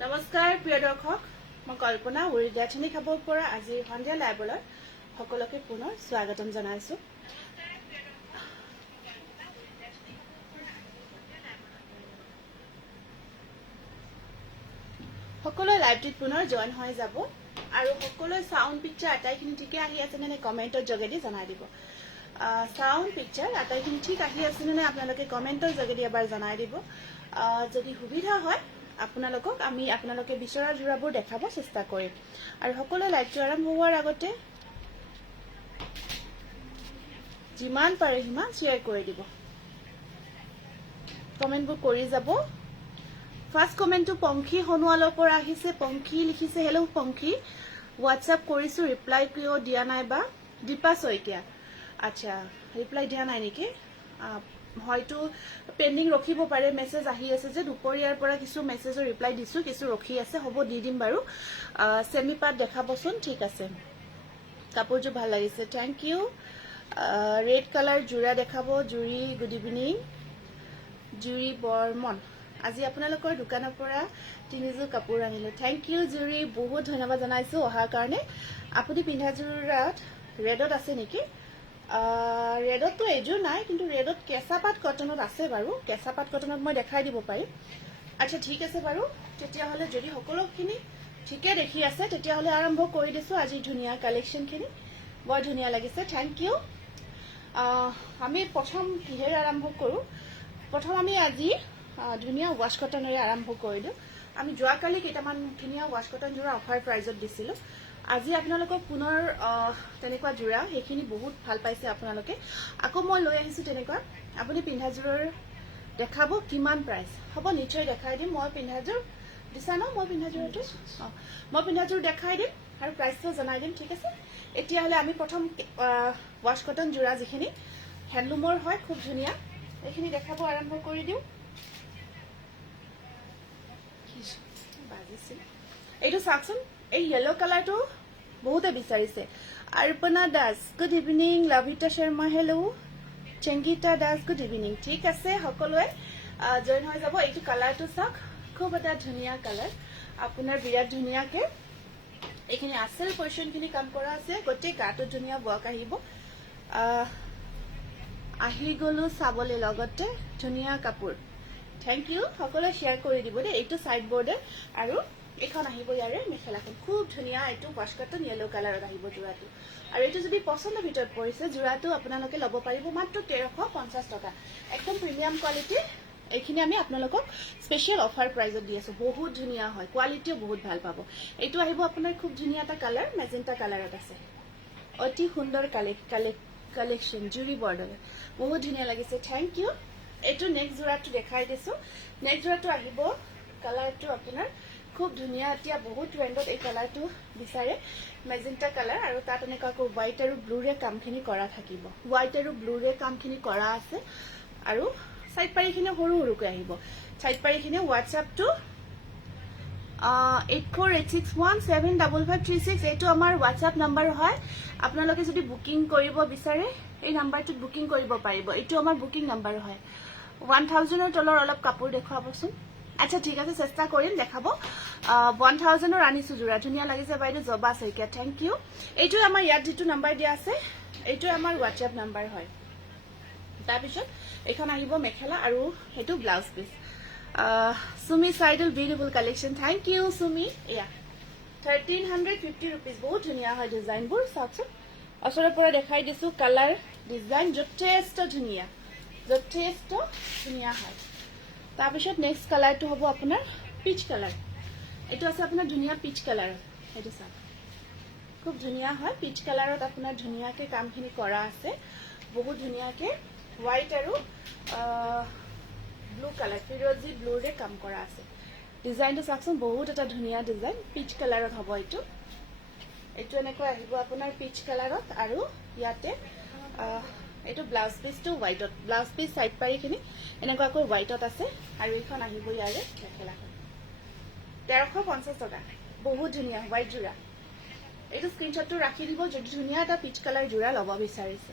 নমস্কাৰ প্ৰিয় দৰ্শক, মই কল্পনা উৰিদাথনি খাবৰ পৰা আজি সন্ধিয়া লাইভলৈ সকলোকে পুনৰ স্বাগতম জনাইছো। সকলোৱে লাইভটিত পুনৰ জইন হৈ যাব আৰু সকলোৱে সাউন্ড পিকচাৰ আটাইখিনি ঠিকে আহি আছে নে কমেন্টৰ যোগেদি জনাই দিব। সাউন্ড পিকচাৰ আটাইখিনি ঠিক আহি আছে নে আপোনালোকে কমেন্টৰ যোগেদি এবাৰ জনাই দিব। যদি সুবিধা হয় আপোনালোকক আমি আপোনালোকে বিচৰা জোৰাবোৰ দেখাব চেষ্টা কৰিম আৰু সকলোৱে লাইভটো আৰম্ভ হোৱাৰ আগতে যিমান পাৰে সিমান শ্বেয়াৰ কৰি দিব, কমেন্টবোৰ কৰি যাব। ফাৰ্ষ্ট কমেন্টটো পংখী হনুৱালৰ পৰা আহিছে। পংখী লিখিছে, হেল্ল' পংখী, হোৱাটছআপ কৰিছো ৰিপ্লাই কিয় দিয়া নাই বা। দীপা শইকীয়া, আচ্ছা ৰিপ্লাই দিয়া নাই নেকি, হয়তো পেন্ডিং ৰখিব পাৰে, মেছেজ আহি আছে যে দুপৰীয়াৰ পৰা কিছু মেছেজৰ ৰিপ্লাই দিছো, কিছু ৰখি আছে, হ'ব দি দিম বাৰু। সেমি পাত দেখাবচোন, ঠিক আছে। কাপোৰযোৰ ভাল লাগিছে, থেংক ইউ। ৰেড কালাৰ জোৰা দেখাব। জুৰি গুড ইভিনিং। জুৰি বৰ্মন, আজি আপোনালোকৰ দোকানৰ পৰা তিনিযোৰ কাপোৰ আনিলো, থেংক ইউ জুৰি, বহুত ধন্যবাদ জনাইছো অহাৰ কাৰণে। আপুনি পিন্ধা জোৰাত ৰেডত আছে নেকি? ৰেডতটো এযোৰ নাই, কিন্তু ৰেডত কেঁচা পাত কটনত আছে বাৰু। কেঁচা পাত কটনত মই দেখাই দিব পাৰিম। আচ্ছা ঠিক আছে বাৰু, তেতিয়াহ'লে যদি সকলোখিনি ঠিকে দেখি আছে তেতিয়াহ'লে আৰম্ভ কৰি দিছো আজি ধুনীয়া কালেকশ্যনখিনি। বৰ ধুনীয়া লাগিছে, থেংক ইউ। আমি প্ৰথম কিহেৰে আৰম্ভ কৰোঁ? প্ৰথম আমি আজি ধুনীয়া ৱাছ কটনেৰে আৰম্ভ কৰিলোঁ। আমি যোৱাকালি কেইটামান ধুনীয়া ৱাছ কটন জোৰা অফাৰ প্ৰাইজত দিছিলোঁ। আজি আপোনালোকক পুনৰ তেনেকুৱা জোৰা, সেইখিনি বহুত ভাল পাইছে আপোনালোকে। আকৌ মই লৈ আহিছোঁ তেনেকুৱা। আপুনি পিন্ধা জোৰৰ দেখাব, কিমান প্ৰাইচ হ'ব নিশ্চয় দেখাই দিম। মই পিন্ধাযোৰ দিছা ন, মই পিন্ধাযোৰটো মই পিন্ধাযোৰ দেখাই দিম আৰু প্ৰাইচটো জনাই দিম, ঠিক আছে। এতিয়াহ'লে আমি প্ৰথম ৱাছ কটন জোৰা যিখিনি হেণ্ডলুমৰ হয়, খুব ধুনীয়া, এইখিনি দেখাব আৰম্ভ কৰি দিওঁ। এইটো চাওকচোন, এই য়েলো কালাৰটো বহুতে বিচাৰিছে। Arpana Das good evening. Lavita Sharma hello'. Sangita Das good evening. ঠিক আছে, সকলোৱে জইন হৈ যাব। এইটো কালাৰটো চাওক, খুব এটা ধুনীয়া কালাৰ, আপোনাৰ বিৰাট ধুনীয়াকে এইখিনি আচল পজিশ্যনখিনি কাম কৰা আছে। গোটেই গাটো ধুনীয়া ৱৰ্ক আহিব। আহি গলো চাবলৈ, লগতে ধুনীয়া কাপোৰ, থেংক ইউ। সকলোৱে শ্বেয়াৰ কৰি দিব দেই। এইটো চাইড বৰ্ডাৰ আৰু এইখন আহিব ইয়াৰে মেখেলাখন, খুব ধুনীয়া। এইটো ৱাছ কটন য়েলো কালাৰত আহিব জোৰাটো। আৰু এইটো যদি পচন্দৰ ভিতৰত পৰিছে জোৰাটো আপোনালোকে ল'ব পাৰিব মাত্ৰ 1350 টকা, একদম প্ৰিমিয়াম কোৱালিটি। এইখিনি আমি আপোনালোকক স্পেচিয়েল অফাৰ প্ৰাইজত দি আছো। বহুত ধুনীয়া হয়, কোৱালিটিও বহুত ভাল পাব। এইটো আহিব আপোনাৰ খুব ধুনীয়া এটা কালাৰ, মেজেণ্টা কালাৰত আছে। অতি সুন্দৰ কালেকশ্যন, জুৰি বৰ্ডাৰ, বহুত ধুনীয়া লাগিছে, থেংক ইউ। এইটো নেক্সট জোৰাটো দেখাই দিছো। নেক্সট জোৰাটো আহিব, কালাৰটো আপোনাৰ খুব ধুনীয়া। এতিয়া বহুত ট্ৰেণ্ডত এই কালাৰটো বিচাৰে, মেজেণ্টা কালাৰ, আৰু তাত এনেকুৱাকৈ হোৱাইট আৰু ব্লুৰে কামখিনি কৰা থাকিব। হোৱাইট আৰু ব্লুৰে কামখিনি কৰা আছে আৰু চাইড পাৰিখিনি সৰু সৰুকৈ আহিব। চাইড পাৰিখিনি হোৱাটছআপটো 8486175536, এইটো আমাৰ হোৱাটছআপ নাম্বাৰ হয়। আপোনালোকে যদি বুকিং কৰিব বিচাৰে এই নাম্বাৰটোত বুকিং কৰিব পাৰিব। এইটো আমাৰ বুকিং নাম্বাৰ হয়। 1000ৰ তলৰ অলপ কাপোৰ দেখুৱাবচোন। আচ্ছা ঠিক আছে চেষ্টা কৰিম দেখাব 1000 আনিছো জোৰা ধুনিয়া লাগিছে বাইদেউ জবা শইকীয়া থ্যাংক ইউ এইটো আমাৰ ইয়াত যেটো নাম্বাৰ দিয়া আছে এইটো আমাৰ WhatsApp নাম্বাৰ হয় তাৰ পিছত এখন আহিব মেখেলা আৰু হেতু ব্লাউজ পিস সুমি সাইডল beautiful collection thank you Sumi ইয়া 1350 rupees বহুত ধুনিয়া হয় ডিজাইন বোৰ চাওকচোন আসৰৰ পৰা দেখাই দিছো কালাৰ ডিজাইন যথেষ্ট ধুনিয়া হয় তাৰ পিছত নেক্সট কালাৰটো হ'ব আপোনাৰ পিচ কালাৰ এটো আছে আপোনাৰ ধুনিয়া পিচ কালাৰ এটো চাওক খুব ধুনিয়া হয় পিচ কালাৰত আপোনাৰ ধুনিয়াকে কামখিনি কৰা আছে বহুত ধুনিয়াকে হোয়াইট আৰু ব্লু কালাৰ ফিৰোজি ব্লু ৰে কাম কৰা আছে ডিজাইনটো চাওকচোন বহুত এটা ধুনিয়া ডিজাইন পিচ কালাৰত হ'ব এটো এনেকৈ আহিব আপোনাৰ পিচ কালাৰত আৰু ইয়াতে এটো ব্লাউজ পিসটো হোয়াইটত ব্লাউজ পিস সাইড পাৰিখিনি এনেকুৱাকৈ হোয়াইটত আছে আৰু এইখন আহিব ইয়াৰে মেখেলাখন 1350 টকা বহুত ধুনিয়া হোয়াইট জোৰা এইটো স্ক্ৰিনশ্বটটো ৰাখি দিব যদি ধুনিয়া এটা পিচ কালাৰ জোৰা ল'ব বিচাৰিছে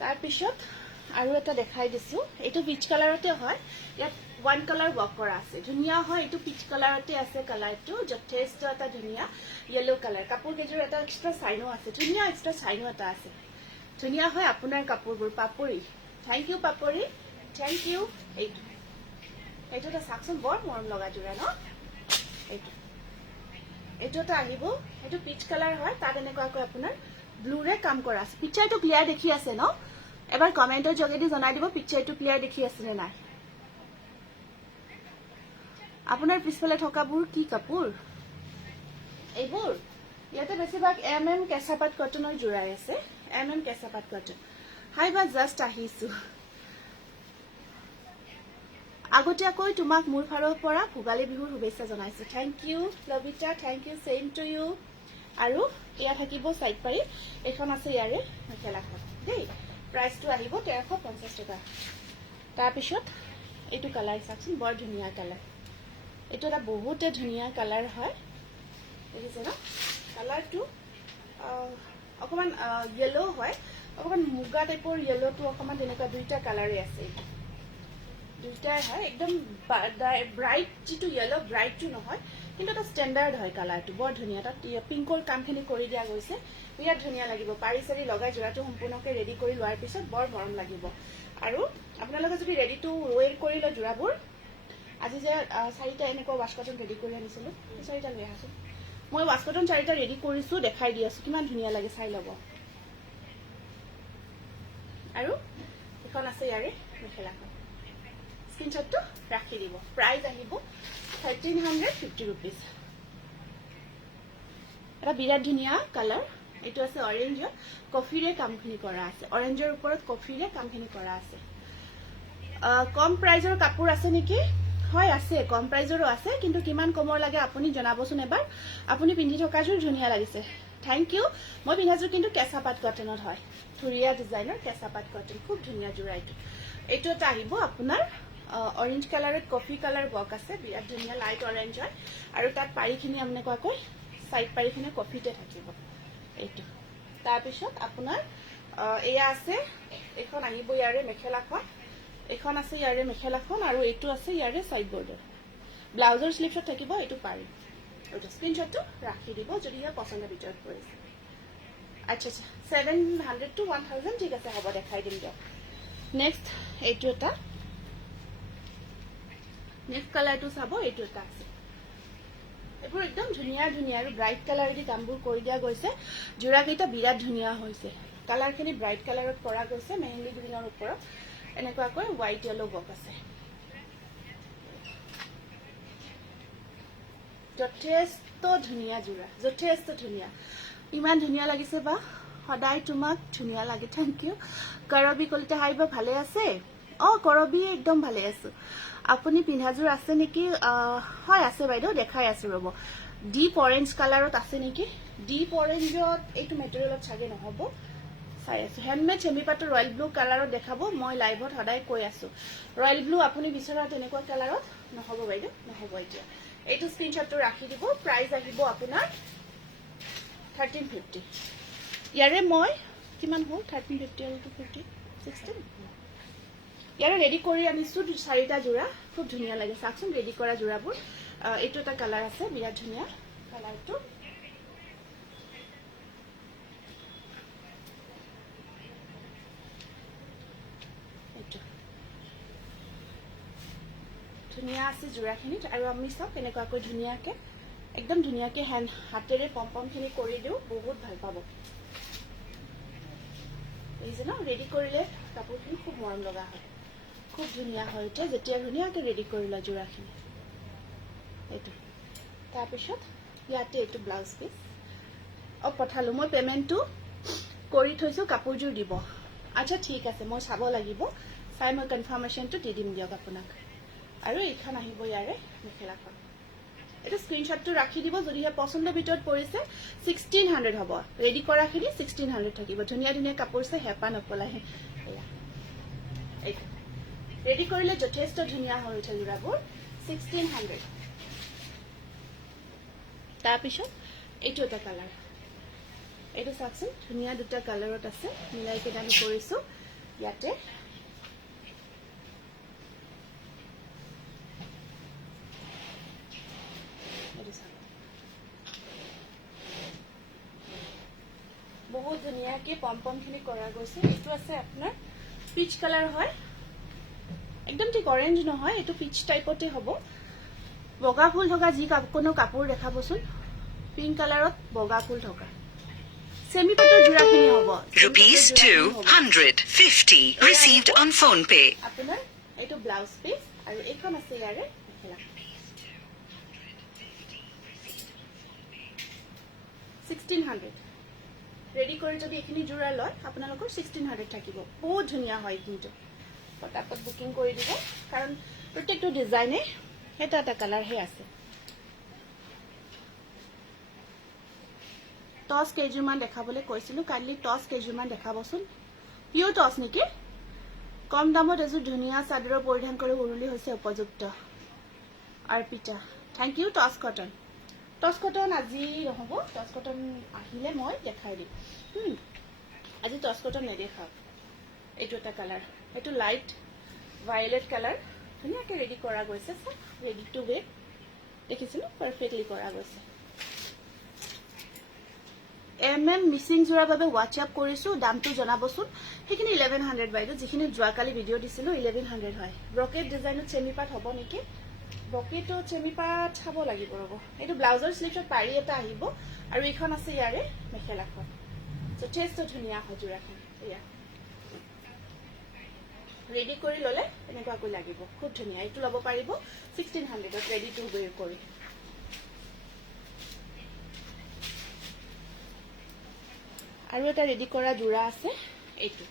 তাৰ পিছত আৰু এটা দেখাই দিছো এইটো পিচ কালাৰতে হয় ইয়াত ওয়ান কালাৰ ওয়াৰ্ক কৰা আছে ধুনিয়া হয় এইটো পিচ কালাৰতে আছে কালাৰটো যথেষ্ট এটা ধুনিয়া ইয়েলো কালাৰ কাপোৰ কেজৰ এটা এক্সট্ৰা সাইনো আছে ধুনিয়া এক্সট্ৰা সাইনো এটা আছে ধুনিয়া হয় আপোনাৰ কাপোৰবোৰ পাপৰি থ্যাংক ইউ পাপৰি থ্যাংক ইউ এইটো এটা সাকচন বৰ মৰম লগা জোৰা ন এইটোটা আহিব এইটো পিচ কালাৰ হয় তাত এনেকুৱাকৈ আপোনাৰ ব্লু ৰে কাম কৰা আছে পিকচাৰটো ক্লিয়াৰ দেখি আছে ন এবাৰ কমেন্টৰ যোগেদি জনাই দিব পিকচাৰটো ক্লিয়াৰ দেখি আছে নে নাই আপোনাৰ পিছফালে থকাবোৰ কি কাপোৰ এইবোৰ ইয়াতে বেছিভাগ MM কেঁচাপাত কটনৰ জোৰাই আছে MM কেঁচাপাত কটন হাই বা জাস্ট আহিছো আগতীয়াকৈ তোমাক মোৰ ফালৰ পৰা ভোগালী বিহুৰ শুভেচ্ছা জনাইছো thank you Labita thank you same to you আৰু ইয়া থাকিব সাইড পাৰি এখন আছে ইয়াৰে মেখেলাখন দেই প্ৰাইসটো আহিব 1350 টকা তাৰ পিছত এইটো কালাৰ চাকচোন বৰ ধুনিয়া কালাৰ এইটো এটা বহুতে ধুনিয়া কালাৰ হয় দেখিছে না কালাৰটো অকমান ইয়েলো হয় অকমান মুগা টাইপৰ ইয়েলোটো অকমান এনেকুৱা দুইটা কালাৰে আছে দুইটাই হয় একদম ব্ৰাইট যেটো ইয়েলো ব্ৰাইটটো নহয় কিন্তু এটা স্ট্যান্ডাৰ্ড হয় কালাৰটো বৰ ধুনিয়া তাত পিংকৰ কামখিনি কৰি দিয়া গৈছে বিৰাট ধুনিয়া লাগিব পাৰি সাৰি লগাই জোৰাটো সম্পূৰ্ণকৈ ৰেডি কৰি লোৱাৰ পিছত বৰ মৰম লাগিব আৰু আপোনালোকে যদি ৰেডি টু ওৱেৰ কৰি ল জোৰাবোৰ আজি যে চাৰিটা এনেকুৱা ওয়াশ কটন ৰেডি কৰি আনিছিলো চাৰিটা লৈ আছো মই ওয়াশ কটন চাৰিটা ৰেডি কৰিছো দেখাই দি আছো কিমান ধুনিয়া লাগে চাই লব আৰু এখন আছে ইয়াৰে মেখেলাখন স্ক্ৰিনশ্বটটো ৰাখি দিব প্ৰাইস আহিব 1350 rupees এটা বিৰাট ধুনিয়া কালাৰ এটো আছে অৰেঞ্জ কফিৰে কামখিনি কৰা আছে অৰেঞ্জৰ ওপৰত কফিৰে কামখিনি কৰা আছে কম প্ৰাইজৰ কাপোৰ আছে নেকি হয় আছে কম প্ৰাইজৰো আছে কিন্তু কিমান কমৰ লাগে আপুনি জনাবচোন এবাৰ আপুনি পিন্ধি থকা জোৰ ধুনিয়া লাগিছে থ্যাংক ইউ মই পিন্ধাজোৰ কিন্তু কেঁচাপাত কটনত হয় থুৰিয়া ডিজাইনৰ কেঁচাপাত কটন খুব ধুনিয়া জোৰা এইটো এটা আহিব আপোনাৰ অৰেঞ্জ কালাৰত কফি কালাৰ ওয়াৰ্ক আছে বিৰাট ধুনিয়া লাইট অৰেঞ্জ হয় আৰু তাত পাৰিখিনি আমনেকুৱাকৈ সাইড পাৰিখিনি কফিতে থাকিব এইটো তাৰ পিছত আপোনাৰ এয়া আছে এখন আহিব ইয়াৰে মেখেলাখন এখন আছে ইয়াৰে মেখেলাখন আৰু এইটো আছে ইয়াৰে সাইড বৰ্ডাৰ ব্লাউজৰ স্লিভছত থাকিব এইটো পাৰি এইটো স্ক্ৰিনশ্বটটো ৰাখি দিব যদি ইয়া পছন্দৰ ভিতৰত পৰিছে আচ্ছা 700 to 1000 ঠিক আছে হ'ব দেখাই দিম দিয়ক নেক্সট এইটো এটা নেক্সট কালাৰটো চাব এইটো এটা আছে এবোৰ একদম ধুনিয়া ধুনিয়া আৰু ব্ৰাইট কালাৰেদি কামবোৰ কৰি দিয়া গৈছে জোৰা কেইটা বিৰাট ধুনিয়া হৈছে কালাৰখিনি ব্ৰাইট কালাৰত কৰা গৈছে মেহেন্দি গ্ৰীনৰ ওপৰত এনেকুৱাকৈ হোৱাইট ইয়েলো বক আছে যথেষ্ট ধুনিয়া জোৰা যথেষ্ট ধুনিয়া ইমান ধুনিয়া লাগিছে বা সদায় তোমাক ধুনিয়া লাগে থ্যাংক ইউ কৰবি কলিতে হাই বা ভালে আছে কৰবি একদম ভালে আছো আপুনি পিন্ধাজোৰ আছে নেকি হয় আছে বাইদেউ দেখাই আছো ৰব ডিপ অৰেঞ্জ কালাৰত আছে নেকি ডিপ অৰেঞ্জত এইটো মেটেৰিয়েলত ছাগে নহব চাই আছো হ্যান্ডমেড চেমিপাটো ৰয়েল ব্লু কালাৰত দেখাবো মই লাইভত সদায় কৈ আছো ৰয়েল ব্লু আপুনি বিচৰা তেনেকুৱা কালাৰত নহব বাইদেউ নহব এতিয়া এইটো স্ক্ৰিনশ্বটটো ৰাখি দিব প্ৰাইস আহিব আপোনাৰ 1350 ইয়াৰে মই কিমান হ'ল 1350 আৰু 250 16 ইয়াৰে ৰেডি কৰি আনিছোঁ 4টা যোৰা খুব ধুনীয়া লাগে চাওকচোন ৰেডি কৰা যোৰাবোৰ এইটো এটা কালাৰ আছে বিৰাট ধুনীয়া কালাৰটো ধুনীয়া আছে যোৰাখিনিত আৰু আমি চাওক কেনেকুৱাকৈ ধুনীয়াকৈ একদম ধুনীয়াকৈ হাতেৰে পম্পমখিনি কৰি দিওঁ বহুত ভাল পাব বুজিছে ন ৰেডি কৰিলে কাপোৰখিনি খুব মৰম লগা হয় খুব ধুনীয়া হয় উঠে যেতিয়া ধুনীয়াকৈ ৰেডি কৰিলা যোৰাখিনি এইটো তাৰপিছত ইয়াতে এইটো ব্লাউজ পিচ পঠালোঁ মই পে'মেণ্টটো কৰি থৈছোঁ কাপোৰযোৰ দিব আচ্ছা ঠিক আছে মই চাব লাগিব চাই মই কনফাৰ্মেশ্যনটো দি দিম দিয়ক আপোনাক আৰু এইখন আহিব ইয়াৰে মেখেলাখন এইটো স্ক্ৰীনশ্বটটো ৰাখি দিব যদিহে পচন্দৰ ভিতৰত পৰিছে 1600 হ'ব ৰেডি কৰাখিনি 1600 থাকিব ধুনীয়া ধুনীয়া কাপোৰ চাই হেঁপাহ নপলাহে এয়া এইটো ৰেডি কৰিলে যথেষ্ট ধুনীয়া হৈ উঠে যোৰাবোৰ 1600 তাৰপিছত এইটো এটা কালাৰ এইটো চাওকচোন ধুনীয়া দুটা কালাৰত আছে মিলাই কেনে আমি কৰিছোঁ ইয়াতে বহুত ধুনীয়াকৈ পম্পমখিনি কৰা গৈছে এইটো আছে আপোনাৰ পিচ কালাৰ হয় একদম ঠিক অৰেঞ্জ নহয় এইটো পিচ টাইপতে হ'ব বগা ফুল থকা যি কোনো কাপোৰ দেখাবচোন পিংক কালাৰত বগা ফুল থকা সেমি পাটৰ যোৰাখিনি হ'ব ₹250 received on phone pay আপোনাৰ এইটো ব্লাউজ পিচ আৰু এইখন আছে ইয়াৰে মেখেলা 1600 ৰেডি কৰি যদি এইখিনি যোৰা লয় আপোনালোকৰ 1600 থাকিব বহুত ধুনীয়া হয় কিন্তু পটাপট বুকিং কৰি দিব কাৰণ প্ৰত্যেকটো ডিজাইনে এটা এটা কালাৰহে আছে টছ কেইযোৰমান দেখাবলৈ কৈছিলোঁ কাইণ্ডলি টছ কেইযোৰমান দেখাবচোন পিঅ'ৰ টছ নেকি কম দামত এযোৰ ধুনীয়া চাদৰৰ পৰিধান কৰি উৰুলি হৈছে উপযুক্ত অৰ্পিতা থেংক ইউ টছ কটন আজি নহ'ব টছ কটন আহিলে মই দেখাই দিম আজি টছ কটন নেদেখাওক এইটো এটা কালাৰ এইটো লাইট ভায়লেট কালাৰ ধুনীয়াকৈ ৰেডি কৰা গৈছে চব ৰেডি টু ৱেৰ দেখিছিলোঁ পাৰফেক্টলি কৰা গৈছে মিচিং যোৰাৰ বাবে হোৱাটছআপ কৰিছোঁ দামটো জনাবচোন সেইখিনি 1100 বাইদেউ যিখিনি যোৱাকালি ভিডিঅ' দিছিলোঁ 1100 হয় ব্ৰকেট ডিজাইনত চেমি পাট হ'ব নেকি ব্ৰকেটত চেমি পাট চাব লাগিব ৰ'ব এইটো ব্লাউজৰ স্লিভছত পাৰি এটা আহিব আৰু এইখন আছে ইয়াৰে মেখেলাখন যথেষ্ট ধুনীয়া হয় যোৰাখিনি এয়া ৰেডি কৰি ল'লে এনেকুৱাকৈ লাগিব খুব ধুনীয়া এইটো ল'ব পাৰিব 1600ত ৰেডি টু ৱেৰ কৰি আৰু এটা ৰেডি কৰা যোৰা আছে এইটো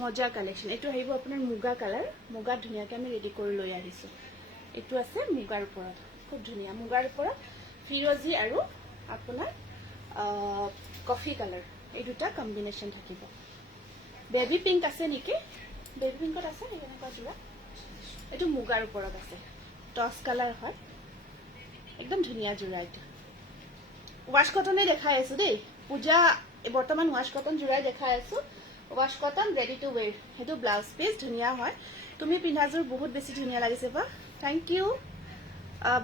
মজা কালেকশ্যন এইটো আহিব আপোনাৰ মুগা কালাৰ মুগাত ধুনীয়াকৈ আমি ৰেডি কৰি লৈ আহিছোঁ এইটো আছে মুগাৰ ওপৰত খুব ধুনীয়া মুগাৰ ওপৰত ফিৰোজী আৰু আপোনাৰ কফি কালাৰ এই দুটা কম্বিনেশ্যন থাকিব বেবী পিংক আছে নেকি বেবী পিংকত আছে নেকি এনেকুৱা যোৰা এইটো মুগাৰ ওপৰত আছে টছ কালাৰ হয় একদম ধুনীয়া যোৰা এইটো ৱাছ কটনে দেখাই আছোঁ দেই পূজা বৰ্তমান ৱাছ কটন যোৰাই দেখাই আছোঁ ৱাছ কটন ৰেডি টু ৱেৰ সেইটো ব্লাউজ পিচ ধুনীয়া হয় তুমি পিন্ধাযোৰ বহুত বেছি ধুনীয়া লাগিছে বা থেংক ইউ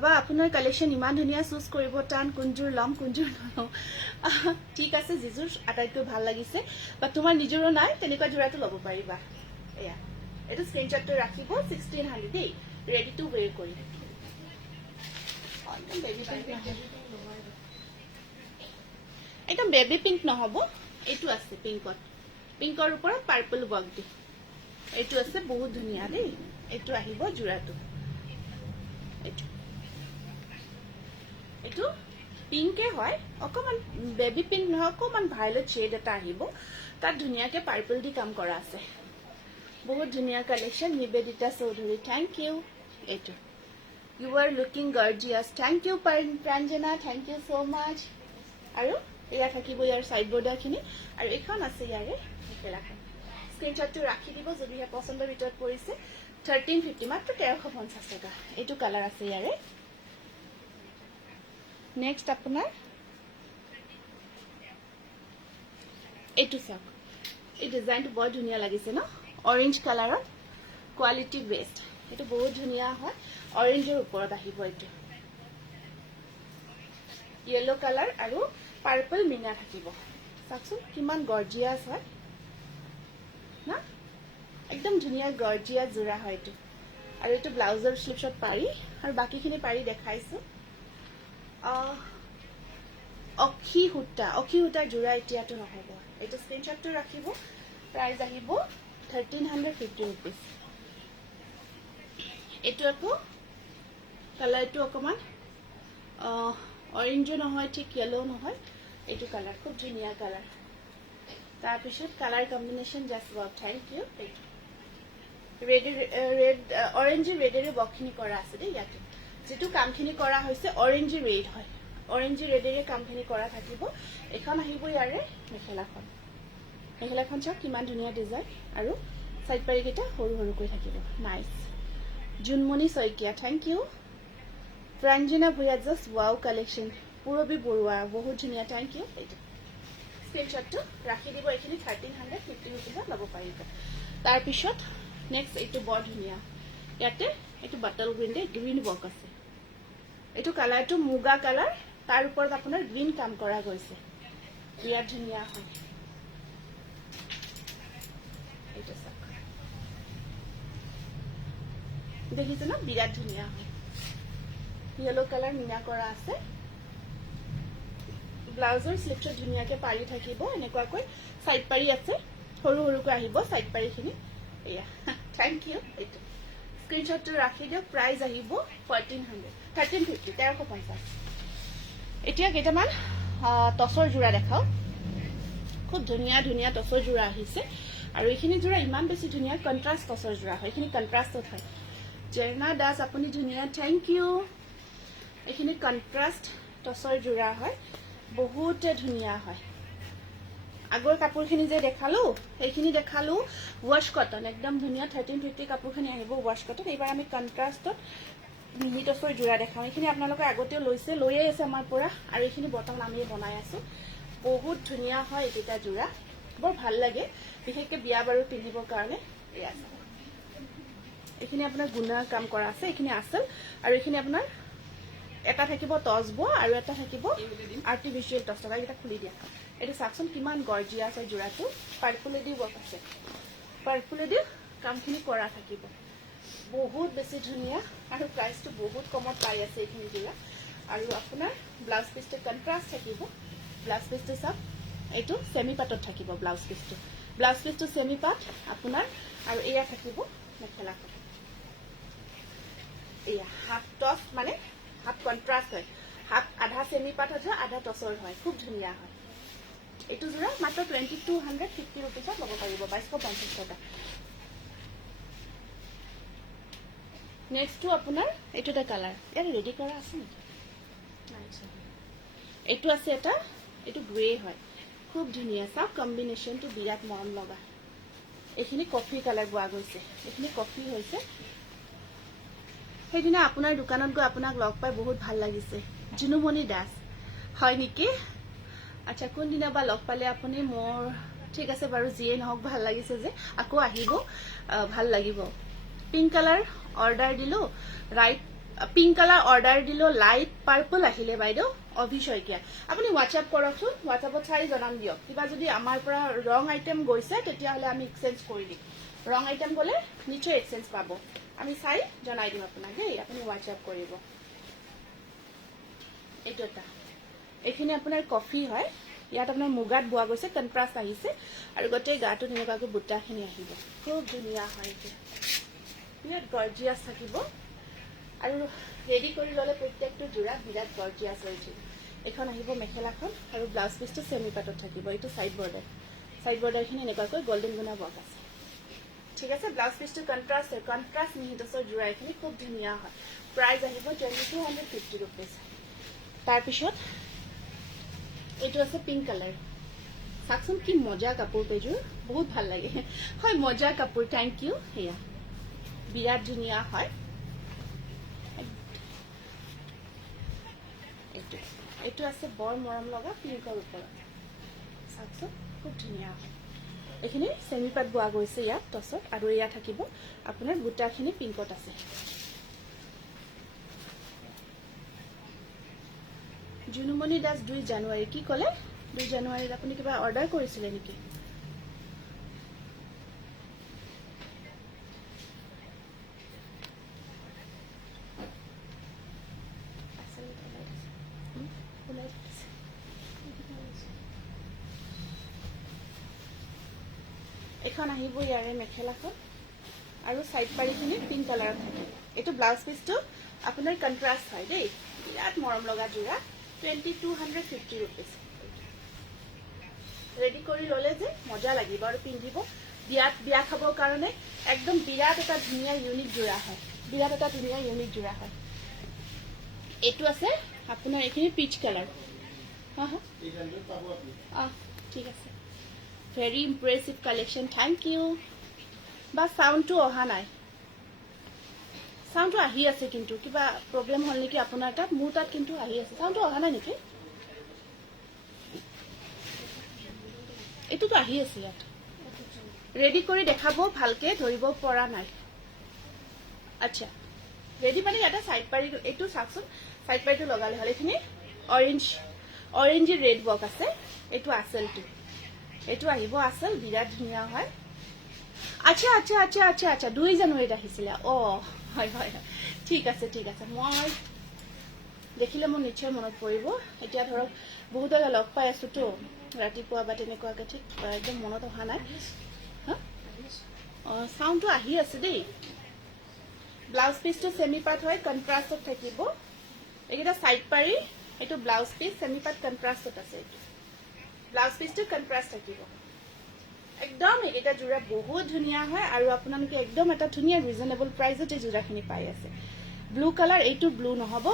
বা আপোনাৰ কালেকশ্যন ইমান ধুনীয়া চুজ কৰিব টান কোনযোৰ ল'ম কোনযোৰ নলওঁ ঠিক আছে যিযোৰ আটাইতকৈ ভাল লাগিছে বা তোমাৰ নিজৰো নাই তেনেকুৱা যোৰাটো ল'ব পাৰিবা এয়া এইটো স্ক্ৰীনশ্বটটো ৰাখিব 1600 দেই ৰেডি টু ৱেৰ কৰি একদম বেবী পিংক নহ'ব এইটো আছে পিংকত পিংকৰ ওপৰত পাৰ্পল ৱৰ্ক দি এইটো আছে বহুত ধুনীয়া দেই এইটো আহিব যোৰাটো এইটো পিংকে হয় অকণমান বেবী পিংক নহয় অকণমান ভায়লেট শ্বেড এটা আহিব তাত ধুনীয়াকৈ পাৰ্পল দি কাম কৰা আছে বহুত ধুনীয়া collection Nibedita Choudhury thank you এইটো you are looking gorgeous thank you Pranjana thank you so' much আৰু এয়া থাকিব ইয়াৰ চাইড বৰ্ডাৰখিনি আৰু এইখন আছে ইয়াৰে মেখেলাখন স্ক্ৰীনশ্বটটো ৰাখি দিব যদিহে পচন্দৰ ভিতৰত পৰিছে 1350 মাত্ৰ 1350 টকা এইটো কালাৰ আছে ইয়াৰে নেক্সট আপোনাৰ এইটো চাওক এই ডিজাইনটো বৰ ধুনীয়া লাগিছে ন অৰেঞ্জ কালাৰৰ কোৱালিটি বেষ্ট এইটো বহুত ধুনীয়া হয় অৰেঞ্জৰ ওপৰত আহিব এইটো য়েলো কালাৰ আৰু পাৰ্পল মিনা থাকিব চাওকচোন কিমান গৰ্জিয়াছ হয় না একদম ধুনীয়া গৰ্জিয়াছ জোৰা হয় এইটো আৰু এইটো ব্লাউজৰ স্লিভছত পাৰি আৰু বাকীখিনি পাৰি দেখাইছো অক্ষী সূতাৰ জোৰা এতিয়াতো নহ'ব এইটো স্ক্ৰীনশ্বটটো ৰাখিব প্ৰাইচ আহিব 1350 rupees এইটো আকৌ কালাৰটো অকণমান অৰেঞ্জো নহয় ঠিক য়েলো নহয় এইটো কালাৰ খুব ধুনীয়া কালাৰ তাৰপিছত colour combination just wow thank you red orange ৰেডেৰে বকখিনি কৰা আছে দেই ইয়াতে যেটো কামখিনি কৰা হৈছে অৰেঞ্জ ৰেড হয় অৰেঞ্জ ৰেডেৰে কামখিনি কৰা থাকিব এখন আহিব ইয়াৰে মেখেলাখন চাওক কিমান ধুনীয়া ডিজাইন আৰু সাইড পাৰিকেইটা সৰু সৰুকৈ থাকিব nice Junmoni Saikia thank you Pranjana Bhuyan just wow collection Purabi Baruah বহুত ধুনীয়া থেংক ইউ এইটো স্ক্ৰীনশ্বটটো ৰাখি দিব এইখিনি 1350 rupees ল'ব পাৰিব তাৰপিছত নেক্সট এইটো বৰ ধুনীয়া ইয়াতে এইটো বাটল গ্ৰীণ দে গ্ৰীণ ৱৰ্ক আছে এইটো কালাৰটো মুগা কালাৰ তাৰ ওপৰত আপোনাৰ গ্ৰীণ কাম কৰা গৈছে বিৰাট ধুনীয়া হয় এইটো চাওক দেখিছে না বিৰাট ধুনীয়া হয় য়েলো কালাৰ মিনা কৰা আছে ব্লাউজৰ স্লিভছত ধুনীয়াকৈ পাৰি থাকিব এনেকুৱাকৈ সাইড পাৰি আছে সৰু সৰুকৈ আহিব সাইড পাৰিখিনি এয়া থেংক ইউ এইটো স্ক্ৰীনশ্বটটো ৰাখি দিয়ক প্ৰাইচ আহিব 1350 এতিয়া কেইটামান টচৰ জোৰা দেখাও খুব ধুনীয়া ধুনীয়া টচৰ জোৰা আহিছে আৰু এইখিনি জোৰা ইমান বেছি ধুনীয়া কন্ট্ৰাষ্ট টচৰ জোৰা হয় এইখিনি কন্ট্ৰাষ্টত হয় জেৰনা দাস আপুনি ধুনীয়া থেংক ইউ এইখিনি কন্ট্ৰাষ্ট টচৰ জোৰা হয় বহুত ধুনীয়া হয় আগৰ কাপোৰখিনি যে দেখালো সেইখিনি দেখালো ৱাশ কটন একদম ধুনীয়া 1350 কাপোৰখিনি আহিব ৱাশ কটন এইবাৰ আমি কন্ট্ৰাষ্টত মিনি টচৰ জোৰা দেখাম এইখিনি আপোনালোকে আগতেও লৈয়ে আছে আমাৰ পৰা আৰু এইখিনি বৰ্তমান আমি বনাই আছো বহুত ধুনীয়া হয় এইটা জোৰা বৰ ভাল লাগে বিশেষকৈ বিয়া বাৰু পিন্ধিবৰ কাৰণে এয়া এইখিনি আপোনাৰ গুণাৰ কাম কৰা আছে এইখিনি আসল আৰু এইখিনি আপোনাৰ এটা থাকিব টচব আৰু এটা থাকিব আৰ্টিফিশিয়াল টচ থকা এটা খুলি দিয়া এইটো চাকচোন কিমান গৰ্জিয়াছ হয় জোৰাটো পাৰ্পলেদি ৱৰ্ক আছে পাৰ্পলেদি কামখিনি কৰা থাকিব বহুত বেছি ধুনীয়া আৰু প্ৰাইচটো বহুত কমত পাই আছে এইখিনি জোৰা আৰু আপোনাৰ ব্লাউজ পিছটো কন্ট্ৰাষ্ট থাকিব ব্লাউজ পিছটো চাওক এইটো সেমি পাটত থাকিব ব্লাউজ পিছটো সেমি পাট আপোনাৰ আৰু এয়া থাকিব মেখেলাখন এয়া হাফ টচ মানে হাফ কন্ট্ৰাষ্ট হয় হাফ আধা সেমি পাট হয় আধা টচৰ হয় খুব ধুনীয়া হয় এইটো জোৰা মাত্ৰ 2250 rupees ল'ব পাৰিব 2250 টকা নেক্সটটো আপোনাৰ এইটো এটা কালাৰ ইয়াত ৰেডি কৰা আছে নেকি এইটো আছে এটা এইটো গ্ৰে হয় খুব ধুনীয়া চাওক কম্বিনেশ্যনটো বিৰাট মৰম লগা এইখিনি কফি কালাৰ পোৱা গৈছে এইখিনি কফি হৈছে সেইদিনা আপোনাৰ দোকানত গৈ আপোনাক লগ পাই বহুত ভাল লাগিছে জুনুমণি দাস হয় নেকি আচ্ছা কোনদিনা বা লগ পালে আপুনি মোৰ ঠিক আছে বাৰু যিয়ে নহওক ভাল লাগিছে যে আকৌ আহিব ভাল লাগিব পিংক কালাৰ অৰ্ডাৰ দিলো পিংক কালাৰ অৰ্ডাৰ দিলো লাইট পাৰ্পল আহিলে বাইদেউ অভিশয়কিয়া আপুনি হোৱাটছআপ কৰকচোন হোৱাটছআপত চাই জনাম দিয়ক কিবা যদি আমাৰ পৰা ৰং আইটেম গৈছে তেতিয়াহ'লে আমি এক্সচেঞ্জ কৰি দিম ৰং আইটেম গ'লে নিশ্চয় এক্সচেঞ্জ পাব আমি চাই জনাই দিম আপোনাক দেই আপুনি হোৱাটছআপ কৰিব এইটো এটা এইখিনি আপোনাৰ কফি হয় ইয়াত আপোনাৰ মুগাত বোৱা গৈছে কন্ট্ৰাষ্ট আহিছে আৰু গোটেই গাটো তেনেকুৱাকৈ বুটাখিনি আহিব খুব ধুনীয়া হয় এইটো বিৰাট গৰ্জিয়াছ থাকিব আৰু ৰেডি কৰি ল'লে প্ৰত্যেকটো জোৰা বিৰাট গৰ্জিয়াছ হৈ উঠিব এখন আহিব মেখেলাখন আৰু ব্লাউজ পিছটো সেমি পাটত থাকিব এইটো সাইড বৰ্ডাৰখিনি এনেকুৱাকৈ গল্ডেন গুণা ৱৰ্ক আছে ঠিক আছে ব্লাউজ পিছটো কন্ট্ৰাষ্ট মিহিটছৰ জোৰা এইখিনি খুব ধুনীয়া হয় প্ৰাইচ আহিব 2250 rupees তাৰপিছত এইটো আছে পিংক কালাৰ চাকচোন কি মজা কাপোৰ পেজৰ বহুত ভাল লাগে হয় মজা কাপোৰ থেংক ইউ হেয়া বিৰাট ধুনীয়া হয় এইটো আছে বৰ মৰম লগা পিংকৰ ওপৰত চাকচোন খুব ধুনীয়া হয় এইখিনি সেমি পাট বোৱা গৈছে ইয়াত টছত আৰু ইয়া থাকিব আপোনাৰ বুটাখিনি পিংকত আছে জুনুমণি দাস 2 জানুৱাৰী কি ক'লে 2 জানুৱাৰীত আপুনি কিবা অৰ্ডাৰ কৰিছিলে নেকি এখন আহিব ইয়াৰে মেখেলাখন আৰু সাইড পাৰিখিনি পিংক কালাৰত থাকে এটো ব্লাউজ পিসটো আপোনাৰ কন্ট্ৰাস্ট হয় দেই বিৰাট মৰম লগা জোৰা 2250 rupees ৰেডি কৰি ললে যে মজা লাগিব আৰু পিন্ধিব বিয়া খাবৰ কাৰণে একদম বিৰাট এটা ধুনীয়া ইউনিক জোৰা হয় বিৰাট এটা ধুনীয়া ইউনিক জোৰা হয় এটো আছে আপোনাৰ এইখিনি পিচ কালাৰ হা হা ঠিক আছে very impressive collection thank you ba sound to oha nai sound to ahi ase kintu kiba problem hol niki apunar tat mur tat kintu ahi ase sound to oha nai niki etu to ahi ase yat ready kori dekhabo bhalke dhoribo pora nai acha ready mane yata side pari etu sakson side pari to logale hole khini orange red work ase etu asel tu এটো আহিব আসল বিৰাট ধুনিয়া হয় আচ্ছা আচ্ছা আচ্ছা আচ্ছা আচ্ছা 2 জানুৱাৰীত আহিছিল ও হয় হয় ঠিক আছে মই দেখিলে মোৰ নিশ্চয় মনত পৰিব এতিয়া ধৰক বহুত লগ পাই আছো তো ৰাতিপুৱা বা তেনেকুৱাকে ঠিক একদম মনত অহা নাই সাউন্ডটো আহি আছে দেই ব্লাউজ পিসটো সেমি পাট হয় কন্ট্ৰাষ্টত থাকিব এইটা সাইড পাৰি এটো ব্লাউজ পিস সেমি পাট কন্ট্ৰাষ্টত আছে ব্লাউজ পিসটো কন্ট্ৰাস্ট থাকিব একদম এটা জোৰা বহুত ধুনিয়া হয় আৰু আপোনালোকে একদম এটা ধুনিয়া ৰিজনেবল প্ৰাইসতে জোৰাখিনি পাই আছে ব্লু কালাৰ এইটো ব্লু নহব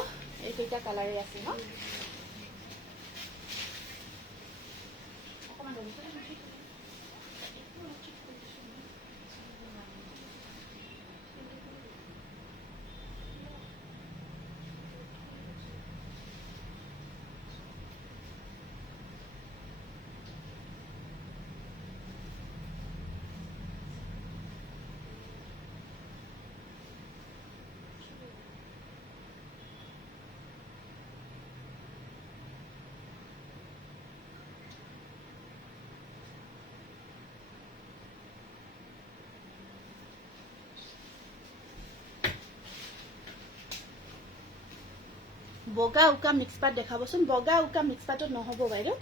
এইটা কালাৰে আছে ন বগা উকা মিক্স পাট দেখাবচোন বগা উকা মিক্স পাটত নহব বাইদেউ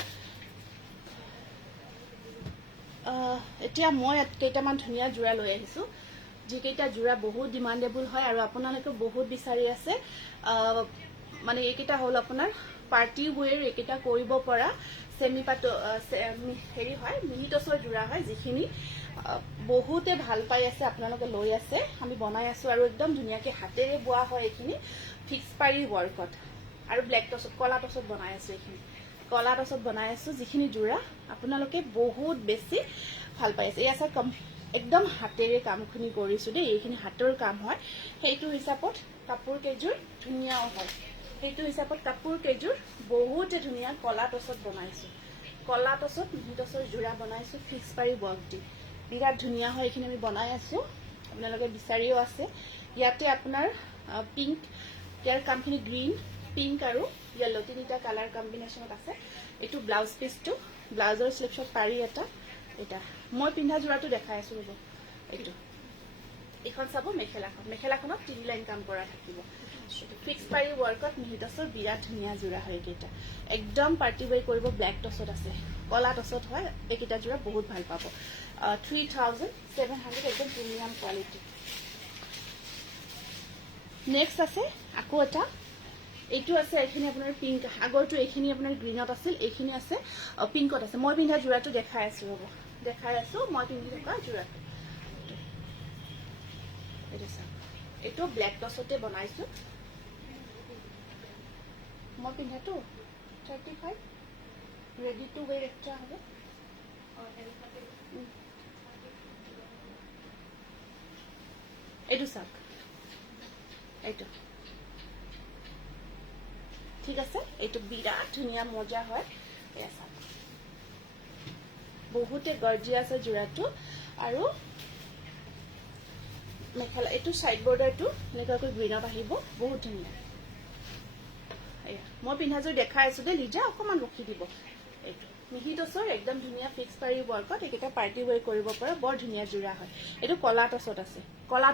এতিয়া মই কেইটামান ধুনিয়া জোৰা লৈ আহিছো যিকেইটা জোৰা বহুত ডিমান্ডেবল হয় আৰু আপোনালোকে বহুত বিচাৰি আছে মানে এইকেইটা হল আপোনাৰ পাৰ্টি ওৱেৰ এইকেইটা কৰিব পৰা সেমি পাট হেৰি হয় মিনিটছৰ জোৰা হয় যিখিনি বহুতে ভাল পাই আছে আপোনালোকে লৈ আছে আমি বনাই আছো আৰু একদম ধুনিয়াকে হাতেৰে বোৱা হয় এইখিনি ফিক্স পাৰি ওয়াৰ্কত আৰু ব্ল্যাক টছত কলা টছত বনাই আছো এইখিনি কলা টছত বনাই আছো যিখিনি জোৰা আপোনালোকে বহুত বেছি ভাল পাই আছে এই আছে একদম হাতেৰে কামখিনি কৰিছো দেই এইখিনি হাতৰ কাম হয় সেইটো হিচাপত কাপোৰ কেজুৰ ধুনিয়াও হয় সেইটো হিচাপত কাপোৰ কেজুৰ বহুতে ধুনিয়া কলা টছত বনাইছো কলা টছত মিহিটছৰ জোৰা বনাইছো ফিক্স পাৰি ওয়াৰ্ক দি বিৰাট ধুনিয়া হয় এইখিনি আমি বনাই আছো আপোনালোকে বিচাৰিও আছে ইয়াতে আপোনাৰ পিংক ইয়াৰ কামখিনি গ্ৰীন পিংক আৰু ইয়েলো তিনিটা কালাৰ কম্বিনেশনত আছে এটো ব্লাউজ পিসটো ব্লাউজৰ স্লিপছত পাৰি এটা মই পিন্ধা জোৰাটো দেখাই আছো ৰব এটো এখন চাব মেখেলাখনত 3 লাইন কাম কৰা থাকিব ফিক্স পাৰি ওয়াৰ্কত মিহিটছৰ বিৰাট ধুনিয়া জোৰা হয় এইটা একদম পাৰ্টি ওৱে কৰিব ব্ল্যাক টছত আছে কলা টছত হয় এইকেইটা জোৰা বহুত ভাল পাব 3700 একদম প্ৰিমিয়াম কোৱালিটি নেক্সট আছে আকৌ এটা এইটো আছে এখিনি আপোনাৰ পিংক আগৰটো এখিনি আপোনাৰ গ্ৰীনত আছিল এখিনি আছে পিংকত আছে মই পিন্ধা জোৰাটো দেখাই আছো ৰব দেখাই আছো মই পিন্ধি থকা জোৰাটো এটো ব্ল্যাক টছতে বনাইছো মই পিন্ধাটো 35 ৰেডি টু ওয়্যাৰ এটা হবে এটো সাক এইটো ঠিক আছে এইটো বিৰাট ধুনিয়া মজা হয় এয়া সাক বহুতে গৰ্জিয়াছ আছে জোৰাটো আৰু মেখেলা এইটো সাইড বৰ্ডাৰটো এনেকুৱাকৈ গ্ৰীণত আহিব বহুত ধুনীয়া এয়া মই পিন্ধাযোৰ দেখাই আছো দে লিজা অকমান ৰখি দিব এইটো মিহি টচৰ একদম ধুনীয়া ফিক্স পাৰি ৱৰ্কত এইকেইটা পাৰ্টি ৱেৰ কৰিব পৰা বৰ ধুনীয়া জোৰা হয় এইটো কলা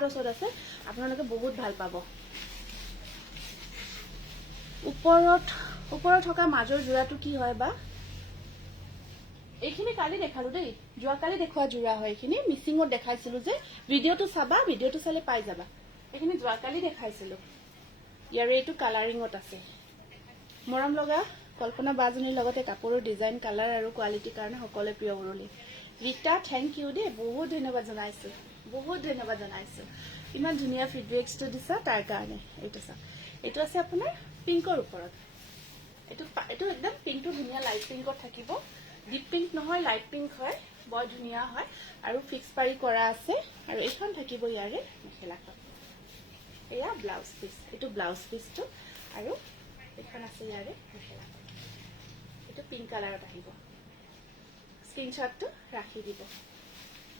টচত আছে আপোনালোকে বহুত ভাল পাব ওপৰত থকা মাজৰ জোৰাটো কি হয় বা এইখিনি কালি দেখালো দেই যোৱাকালি দেখুৱা জোৰা হয় এইখিনি মিচিঙত দেখাইছিলো যে ভিডিঅ'টো চাবা ভিডিঅ'টো চালে পাই যাবা এইখিনি যোৱাকালি দেখাইছিলো ইয়াৰে এইটো কালাৰিঙত আছে মৰম লগা কল্পনা বাজনীৰ লগতে কাপোৰৰ ডিজাইন কালাৰ আৰু কোৱালিটিৰ কাৰণে সকলোৱে প্ৰিয় উৰুলি ৰীতা থেংক ইউ দেই বহুত ধন্যবাদ জনাইছো ইমান ধুনীয়া ফিডবেকটো দিছা তাৰ কাৰণে এইটো চা এইটো আছে আপোনাৰ পিংকৰ ওপৰত এইটো একদম পিংকটো ধুনীয়া লাইট পিংকত থাকিব ডিপ পিংক নহয় লাইট পিংক হয় বৰ ধুনীয়া হয় আৰু ফিক্স পাৰি কৰা আছে আৰু এইখন থাকিব ইয়াৰে মেখেলাখন এয়া ব্লাউজ পিচ এইটো ব্লাউজ পিচটো আৰু এইখন আছে ইয়াৰে মেখেলাখন এইটো পিংক কালাৰত আহিব স্ক্ৰীনশ্বটটো ৰাখি দিব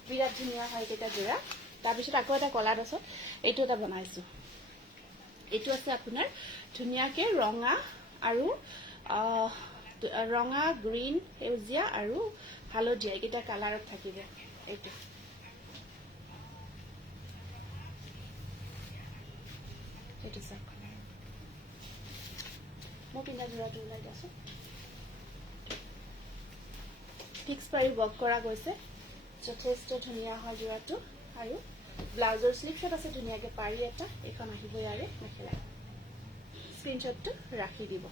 বিৰাট ধুনীয়া হয় কেইটা জোৰা তাৰপিছত আকৌ এটা কলা ডছত এইটো এটা বনাইছো এইটো আছে আপোনাৰ ধুনীয়াকে ৰঙা আৰু ৰঙা গ্ৰীণ সেউজীয়া আৰু হালধীয়া এইকেইটা কালাৰত থাকিব এইটো এইটো চাওক মই পিন্ধা জোৰাটো ওলাই যাইছো ফিক্স পাৰি ৱৰ্ক কৰা গৈছে যথেষ্ট ধুনীয়া হয় জোৰাটো আৰু ব্লাউজৰ স্লিভছত আছে ধুনীয়াকে পাৰি এটা এইখন আহিব ইয়াৰে মেখেলা স্ক্ৰীনশ্বটটো ৰাখি দিব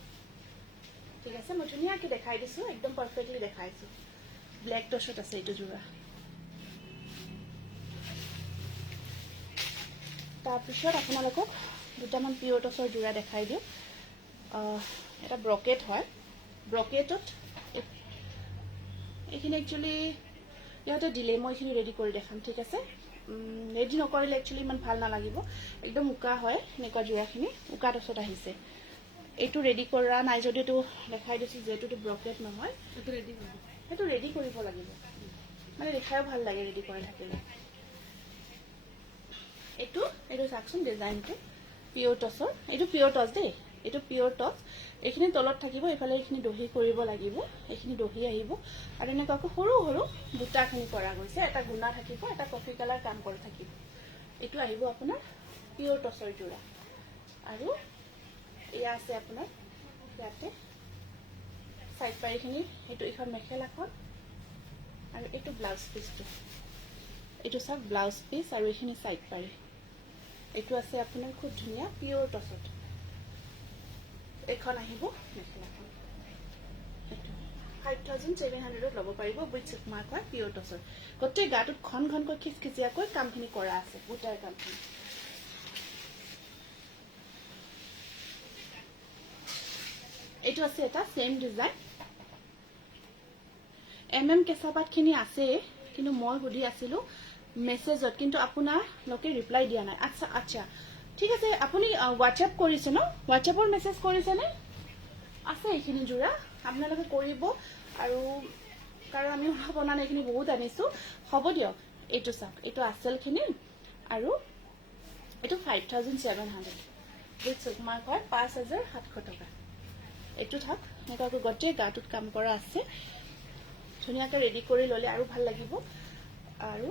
ঠিক আছে মই ধুনীয়াকে দেখাই দিছো একদম পাৰফেক্টলি দেখাইছো ব্লেক টচত আছে এইটো জোৰা তাৰপিছত আপোনালোকক দুটামান পিয়ৰ টচৰ জোৰা দেখাই দিওঁ এটা ব্ৰকেট হয় ব্ৰকেটত এইখিনি একচুৱেলি ইহঁতে দিলে মই এইখিনি ৰেডি কৰি দেখাম ঠিক আছে ৰেডি নকৰিলে একচুৱেলি ইমান ভাল নালাগিব একদম উকা হয় এনেকুৱা জোৰাখিনি উকা টচত আহিছে এইটো ৰেডি কৰা নাই যদি এইটো দেখাই দিছো যিহেতু ব্ৰকেট নহয় সেইটো ৰেডি কৰিব লাগিব মানে দেখায়ো ভাল লাগে ৰেডি কৰি থাকিলে এইটো চাওকচোন ডিজাইনটো পিয়ৰ টচৰ এইটো পিয়ৰ টচ দেই এইটো পিয়ৰ টচ এইখিনি তলত থাকিব এইফালে এইখিনি দহি কৰিব লাগিব এইখিনি দহি আহিব আৰু এনেকুৱাকৈ সৰু সৰু বুটাখিনি কৰা গৈছে এটা গুণা থাকিব এটা কফি কালাৰ কাম কৰি থাকিব এইটো আহিব আপোনাৰ পিয়ৰ টচৰ জোৰা আৰু এয়া আছে আপোনাৰ ইয়াতে সাইড পাৰিখিনি এইটো এখন মেখেলাখন আৰু এইটো ব্লাউজ পিচটো এইটো চাওক ব্লাউজ পিচ আৰু এইখিনি সাইড পাৰি এইটো আছে আপোনাৰ খুব ধুনীয়া পিয়ৰ টচত এখন আহিব মেখেলাখন 5700 ল'ব পাৰিব উইথ সুকমাৰ কৰা পিয়ৰ টচৰ গোটেই গাটোত ঘনকৈ খিচখিচিয়াকৈ কামখিনি কৰা আছে বুটাৰ কামখিনি এইটো আছে এটা সেম ডিজাইন কেঁচাপাতখিনি আছে কিন্তু মই সুধি আছিলো মেছেজত কিন্তু আপোনালোকে ৰিপ্লাই দিয়া নাই আচ্ছা ঠিক আছে আপুনি হোৱাটছএপ কৰিছে ন হোৱাটছএপৰ মেছেজ কৰিছেনে আছে এইখিনি জোৰা আপোনালোকে কৰিব আৰু কাৰণ আমি বনান এইখিনি বহুত আনিছো হ'ব দিয়ক এইটো চাওক এইটো আচলখিনি আৰু এইটো 5700 উইথ সুকমাৰ কৰা 5700 টকা এইটো থাক এনেকুৱাকৈ গোটেই গাটোত কাম কৰা আছে ধুনীয়াকৈ ৰেডি কৰি ল'লে আৰু ভাল লাগিব আৰু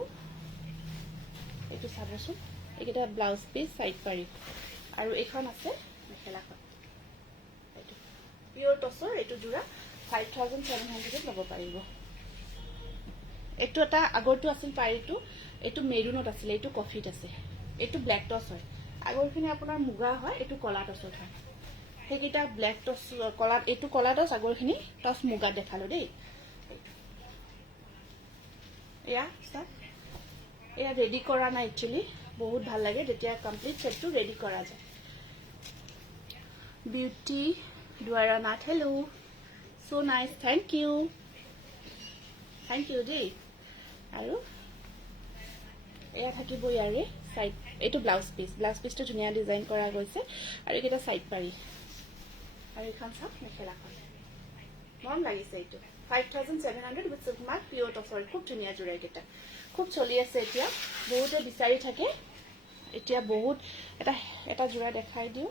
এইটো চাবচোন এইকেইটা ব্লাউজ পিচ সাইড পাৰি আৰু এইখন আছে মেখেলাখন এইটো পিয়ৰ টচৰ এইটো জোৰা 5700 ল'ব পাৰিব এইটো এটা আগৰটো আছিল পাৰিটো এইটো মেৰুনত আছিল এইটো কফিত আছে এইটো ব্লেক টচ হয় আগৰখিনি আপোনাৰ মুগা হয় এইটো কলা টচত হয় সেইকেইটা ব্লেক টচ কলা এইটো কলা টচ আগৰখিনি টচ মুগা দেখালো দেই এয়া চাওক এয়া ৰেডি কৰা নাই একচুৱেলি বহুত ভাল লাগে যেতিয়া কমপ্লিট সেটটো ৰেডি কৰা যায় Beauty Duwaranath hello' so nice thank you দেই আৰু এয়া থাকিব ইয়াৰে সাইড এইটো ব্লাউজ পিচটো ধুনীয়া ডিজাইন কৰা গৈছে আৰু এইকেইটা সাইড পাৰি আৰু এইখন চাওক মেখেলাখন মৰম লাগিছে এইটো 5700 উইথ সিল্ক মাৰ্ক পিয়ৰ টচৰ খুব ধুনীয়া জোৰা কেইটা খুব চলি আছে এতিয়া বহুতে বিচাৰি থাকে এতিয়া বহুত এটা জোৰা দেখাই দিও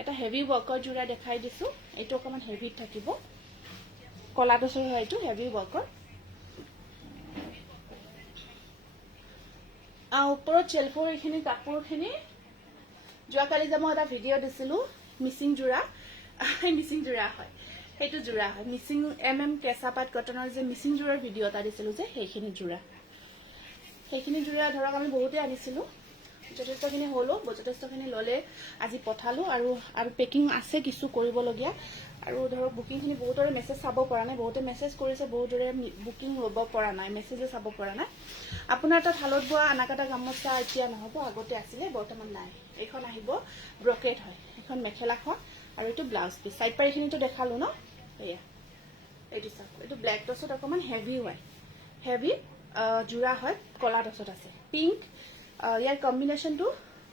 এটা হেভি ওয়াৰ্কৰ জোৰা দেখাই দিছো এইটো অকমান হেভিত থাকিব কলা টচৰ হয় এইটো হেভি ওয়াৰ্কৰ ওপৰত চেলফৰ এইখিনি কাপোৰখিনি যোৱাকালি যে মই এটা ভিডিঅ' দিছিলো মিচিং জোৰা মিচিং জোৰা হয় সেইটো জোৰা হয় মিচিং কেঁচাপাত কটনৰ যে মিচিং জোৰাৰ ভিডিঅ' এটা দিছিলো যে সেইখিনি জোৰা ধৰক আমি বহুতে আনিছিলো যথেষ্টখিনি হলো যথেষ্টখিনি ললে আজি পঠালো আৰু পেকিং আছে কিছু কৰিবলগীয়া আৰু ধৰক বুকিংখিনি বহুতৰে মেছেজ চাব পৰা নাই বহুতে মেছেজ কৰিছে বহুতৰে বুকিং ল'ব পৰা নাই মেছেজে চাব পৰা নাই আপোনাৰ তাত হালত বোৱা আনাকাটা গামোচা এতিয়া নহব আগতে আছিলে বৰ্তমান নাই এইখন আহিব ব্ৰকেট হয় এখন মেখেলাখন আৰু এইটো ব্লাউজ পিস সাইড পাৰিখিনিটো দেখালো ন এয়া এইটো চাওক এইটো ব্ল্যাক টছত অকমান হেভি হয় হেভি জোৰা হয় কলা টছত আছে পিংক ইয়াৰ কম্বিনেশনটো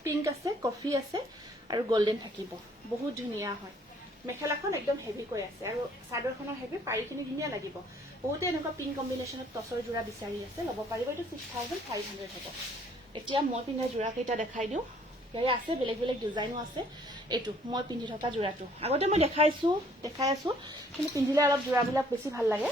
পিংক আছে কফি আছে আৰু গোল্ডেন থাকিব বহুত ধুনীয়া হয় মেখেলাখন একদম হেভি কৈ আছে আৰু চাদৰখনৰ হেভি পাৰিখিনি ধুনীয়া লাগিব বহুতে এনেকুৱা পিংক কম্বিনেশনত টচৰ জোৰা বিচাৰি আছে ল'ব পাৰিব এইটো 6500 হ'ব এতিয়া মই পিন্ধা জোৰা কেইটা দেখাই দিও ইয়াৰে আছে বেলেগ বেলেগ ডিজাইনো আছে এইটো মই পিন্ধি থকা জোৰাটো আগতে মই দেখাই আছো কিন্তু পিন্ধিলে অলপ জোৰাবিলাক বেছি ভাল লাগে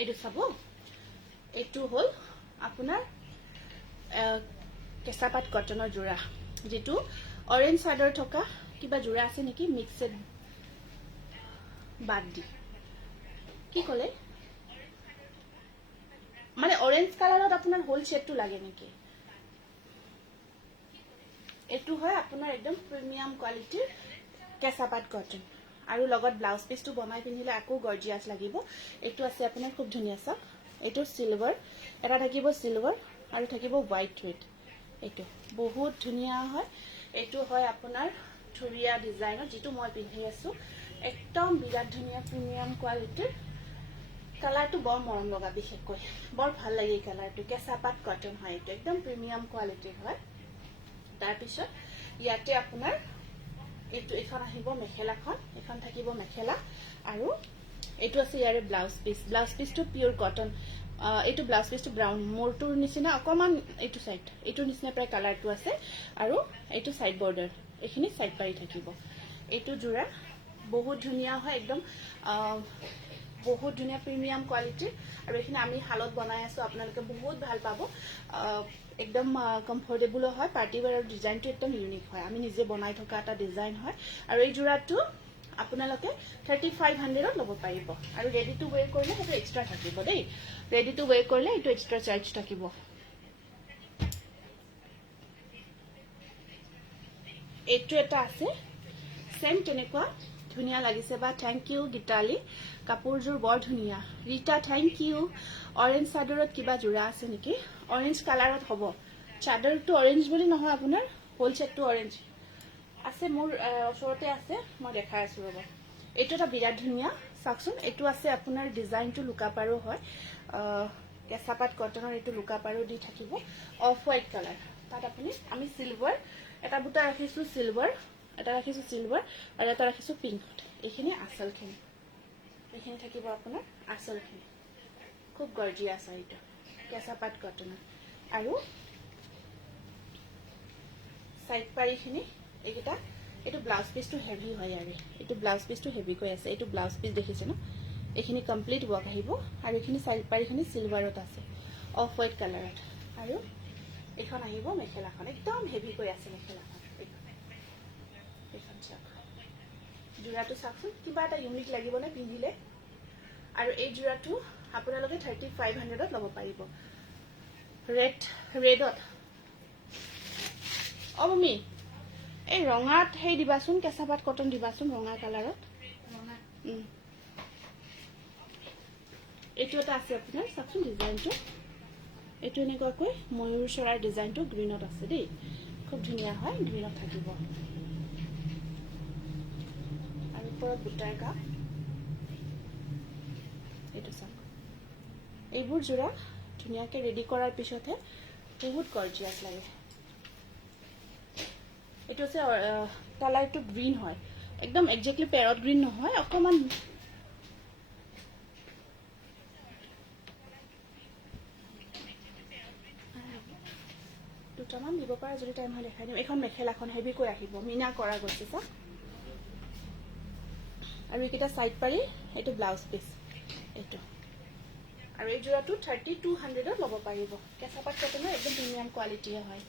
এইটো চাব এইটো হল আপোনাৰ কেঁচাপাত কটনৰ জোৰা যেটো অৰেঞ্জ চাদৰ থকা কিবা জোৰা আছে নেকি মিক্সড বাদ দি কি কলে মানে অৰেঞ্জ কালাৰত আপোনাৰ হোল শেডটো লাগে নেকি এটো হয় আপোনাৰ একদম প্ৰিমিয়াম কোৱালিটিৰ কেঁচাপাত কটন আৰু লগত ব্লাউজ পিসটো বনাই পিন্ধিলে আকৌ গৰ্জিয়াস লাগিব এটো আছে আপোনাৰ খুব ধুনীয়া সব এটো সিলভাৰ এটা থাকিব সিলভাৰ আৰু থাকিব হোৱাইট উইথ এটো বহুত ধুনীয়া হয় এটো হয় আপোনাৰ থুৰিয়া ডিজাইনৰ যেটো মই পিন্ধি আছো একদম বিৰাট ধুনীয়া প্ৰিমিয়াম কোৱালিটিৰ কালাৰটো বৰ মৰম লগা বিশেষকৈ বৰ ভাল লাগে এই কালাৰটো কেঁচাপাত কটন হয় এটো একদম প্ৰিমিয়াম কোৱালিটিৰ হয় তাৰ পিছত ইয়াতে আপোনাৰ এইটো এখন আহিব মেখেলাখন এখন থাকিব মেখেলা আৰু এইটো আছে ইয়াৰে ব্লাউজ পিসটো পিওৰ কটন এইটো ব্লাউজ পিসটো ব্ৰাউন মোৰটোৰ নিচিনা অকমান এইটো সাইড এইটোৰ নিচিনা প্ৰায় কালাৰটো আছে আৰু এইটো সাইড বৰ্ডাৰ এইখিনি সাইড পাৰি থাকিব এইটো জোৰা বহুত ধুনীয়া হয় একদম বহুত ধুনীয়া প্ৰিমিয়াম কোৱালিটি আৰু এইখিনি আমি হালত বনাই আছো আপোনালোকে বহুত ভাল পাব একদম কমফৰ্টেবল হয় পাৰ্টি ওয়্যাৰ ডিজাইনটো একদম ইউনিক হয় আমি নিজে বনাই থকা এটা ডিজাইন হয় আৰু এই জোৰাটো আপোনালোকে 3500 ত ল'ব পাৰিব আৰু ৰেডি টু ওয়্যাৰ কৰিলে সেইটো এক্সট্ৰা থাকিব দেই ৰেডি টু ওয়্যাৰ কৰিলে এইটো এক্সট্ৰা চাৰ্জ থাকিব এইটো এটা আছে সেম তেনেকুৱা ধুনীয়া লাগিছে বা থ্যাংক ইউ গীতালি কাপোৰজোৰ বৰ ধুনীয়া ৰীতা থ্যাংক ইউ অৰেঞ্জ চাদৰত কিবা জোৰা আছে নেকি অৰেঞ্জ কালাৰত হ'ব চাদৰটো অৰেঞ্জ বুলি নহয় আপোনাৰ হোল সেটটো অৰেঞ্জ আছে মোৰ ওচৰতে আছে মই দেখাই আছো ৰব এইটো এটা বিৰাট ধুনীয়া চাকচোন এইটো আছে আপোনাৰ ডিজাইনটো লুকাপাৰো হয় কেঁচাপাত কটনৰ এইটো লুকাপাৰো দি থাকিব অফ হোৱাইট কালাৰ তাত আপুনি আমি সিলভাৰ এটা বুটা ৰাখিছো সিলভাৰ এটা ৰাখিছো সিলভাৰ আৰু এটা ৰাখিছো পিংক এইখিনি আসলখিনি এইখিনি থাকিব আপোনাৰ আসলখিনি খুব গৰ্জিয়াছ হয় এইটো কেঁচাপাত কটনৰ আৰু সাইড পাৰিখিনি এইটা এইটো ব্লাউজ পিসটো হেভি হয় আৰু এইটো ব্লাউজ পিসটো হেভি কৈ আছে এইটো ব্লাউজ পিস দেখিছে ন এইখিনি কমপ্লিট ওয়ার্ক আহিব আৰু এইখিনি সাইড পাৰিখিনি সিলভাৰত আছে অফ হোৱাইট কালাৰত আৰু এখন আহিব মেখেলাখন একদম হেভি কৈ আছে মেখেলাখন এখন চাওক জোৰাটো চাওকচোন কিবা এটা ইউনিক লাগিব না পিন্ধিলে আৰু এই জোৰাটো আপোনালোকে 3500 ত ল'ব পাৰিব ৰেডত অমমি এই ৰঙাত হেই দিবাচোন কেঁচাপাত কটন দিবাচোন ৰঙা কালাৰত এইটো এটা আছে আপোনাৰ চাওকচোন ডিজাইনটো এইটো এনেকুৱাকৈ ময়ূৰ চৰাৰ ডিজাইনটো গ্ৰীনত আছে দেই খুব ধুনীয়া হয় গ্ৰীনত থাকিব আৰু ওপৰত বুটাৰ কাপ এইটো চাওক এইবোৰ জোৰা ধুনীয়াকৈ ৰেডি কৰাৰ পিছতহে বহুত গৰ্জিয়াছ লাগে এইটো আছে কালাৰটো গ্ৰীণ হয় একদম একজেক্টলি পেৰট গ্ৰীণ নহয় অকণমান দুটামান দিব পৰা যদি টাইম হয় দেখাই দিম এখন মেখেলাখন হেভিকৈ আহিব মিনা কৰা গৈছে চাওক আৰু এইকেইটা চাইড পাৰি এইটো ব্লাউজ পিচ এইটো আৰু এই যোৰাটো 3200ত ল'ব পাৰিব কেঁচা পাট কটনৰ একদম প্ৰিমিয়াম কোৱালিটিয়ে হয়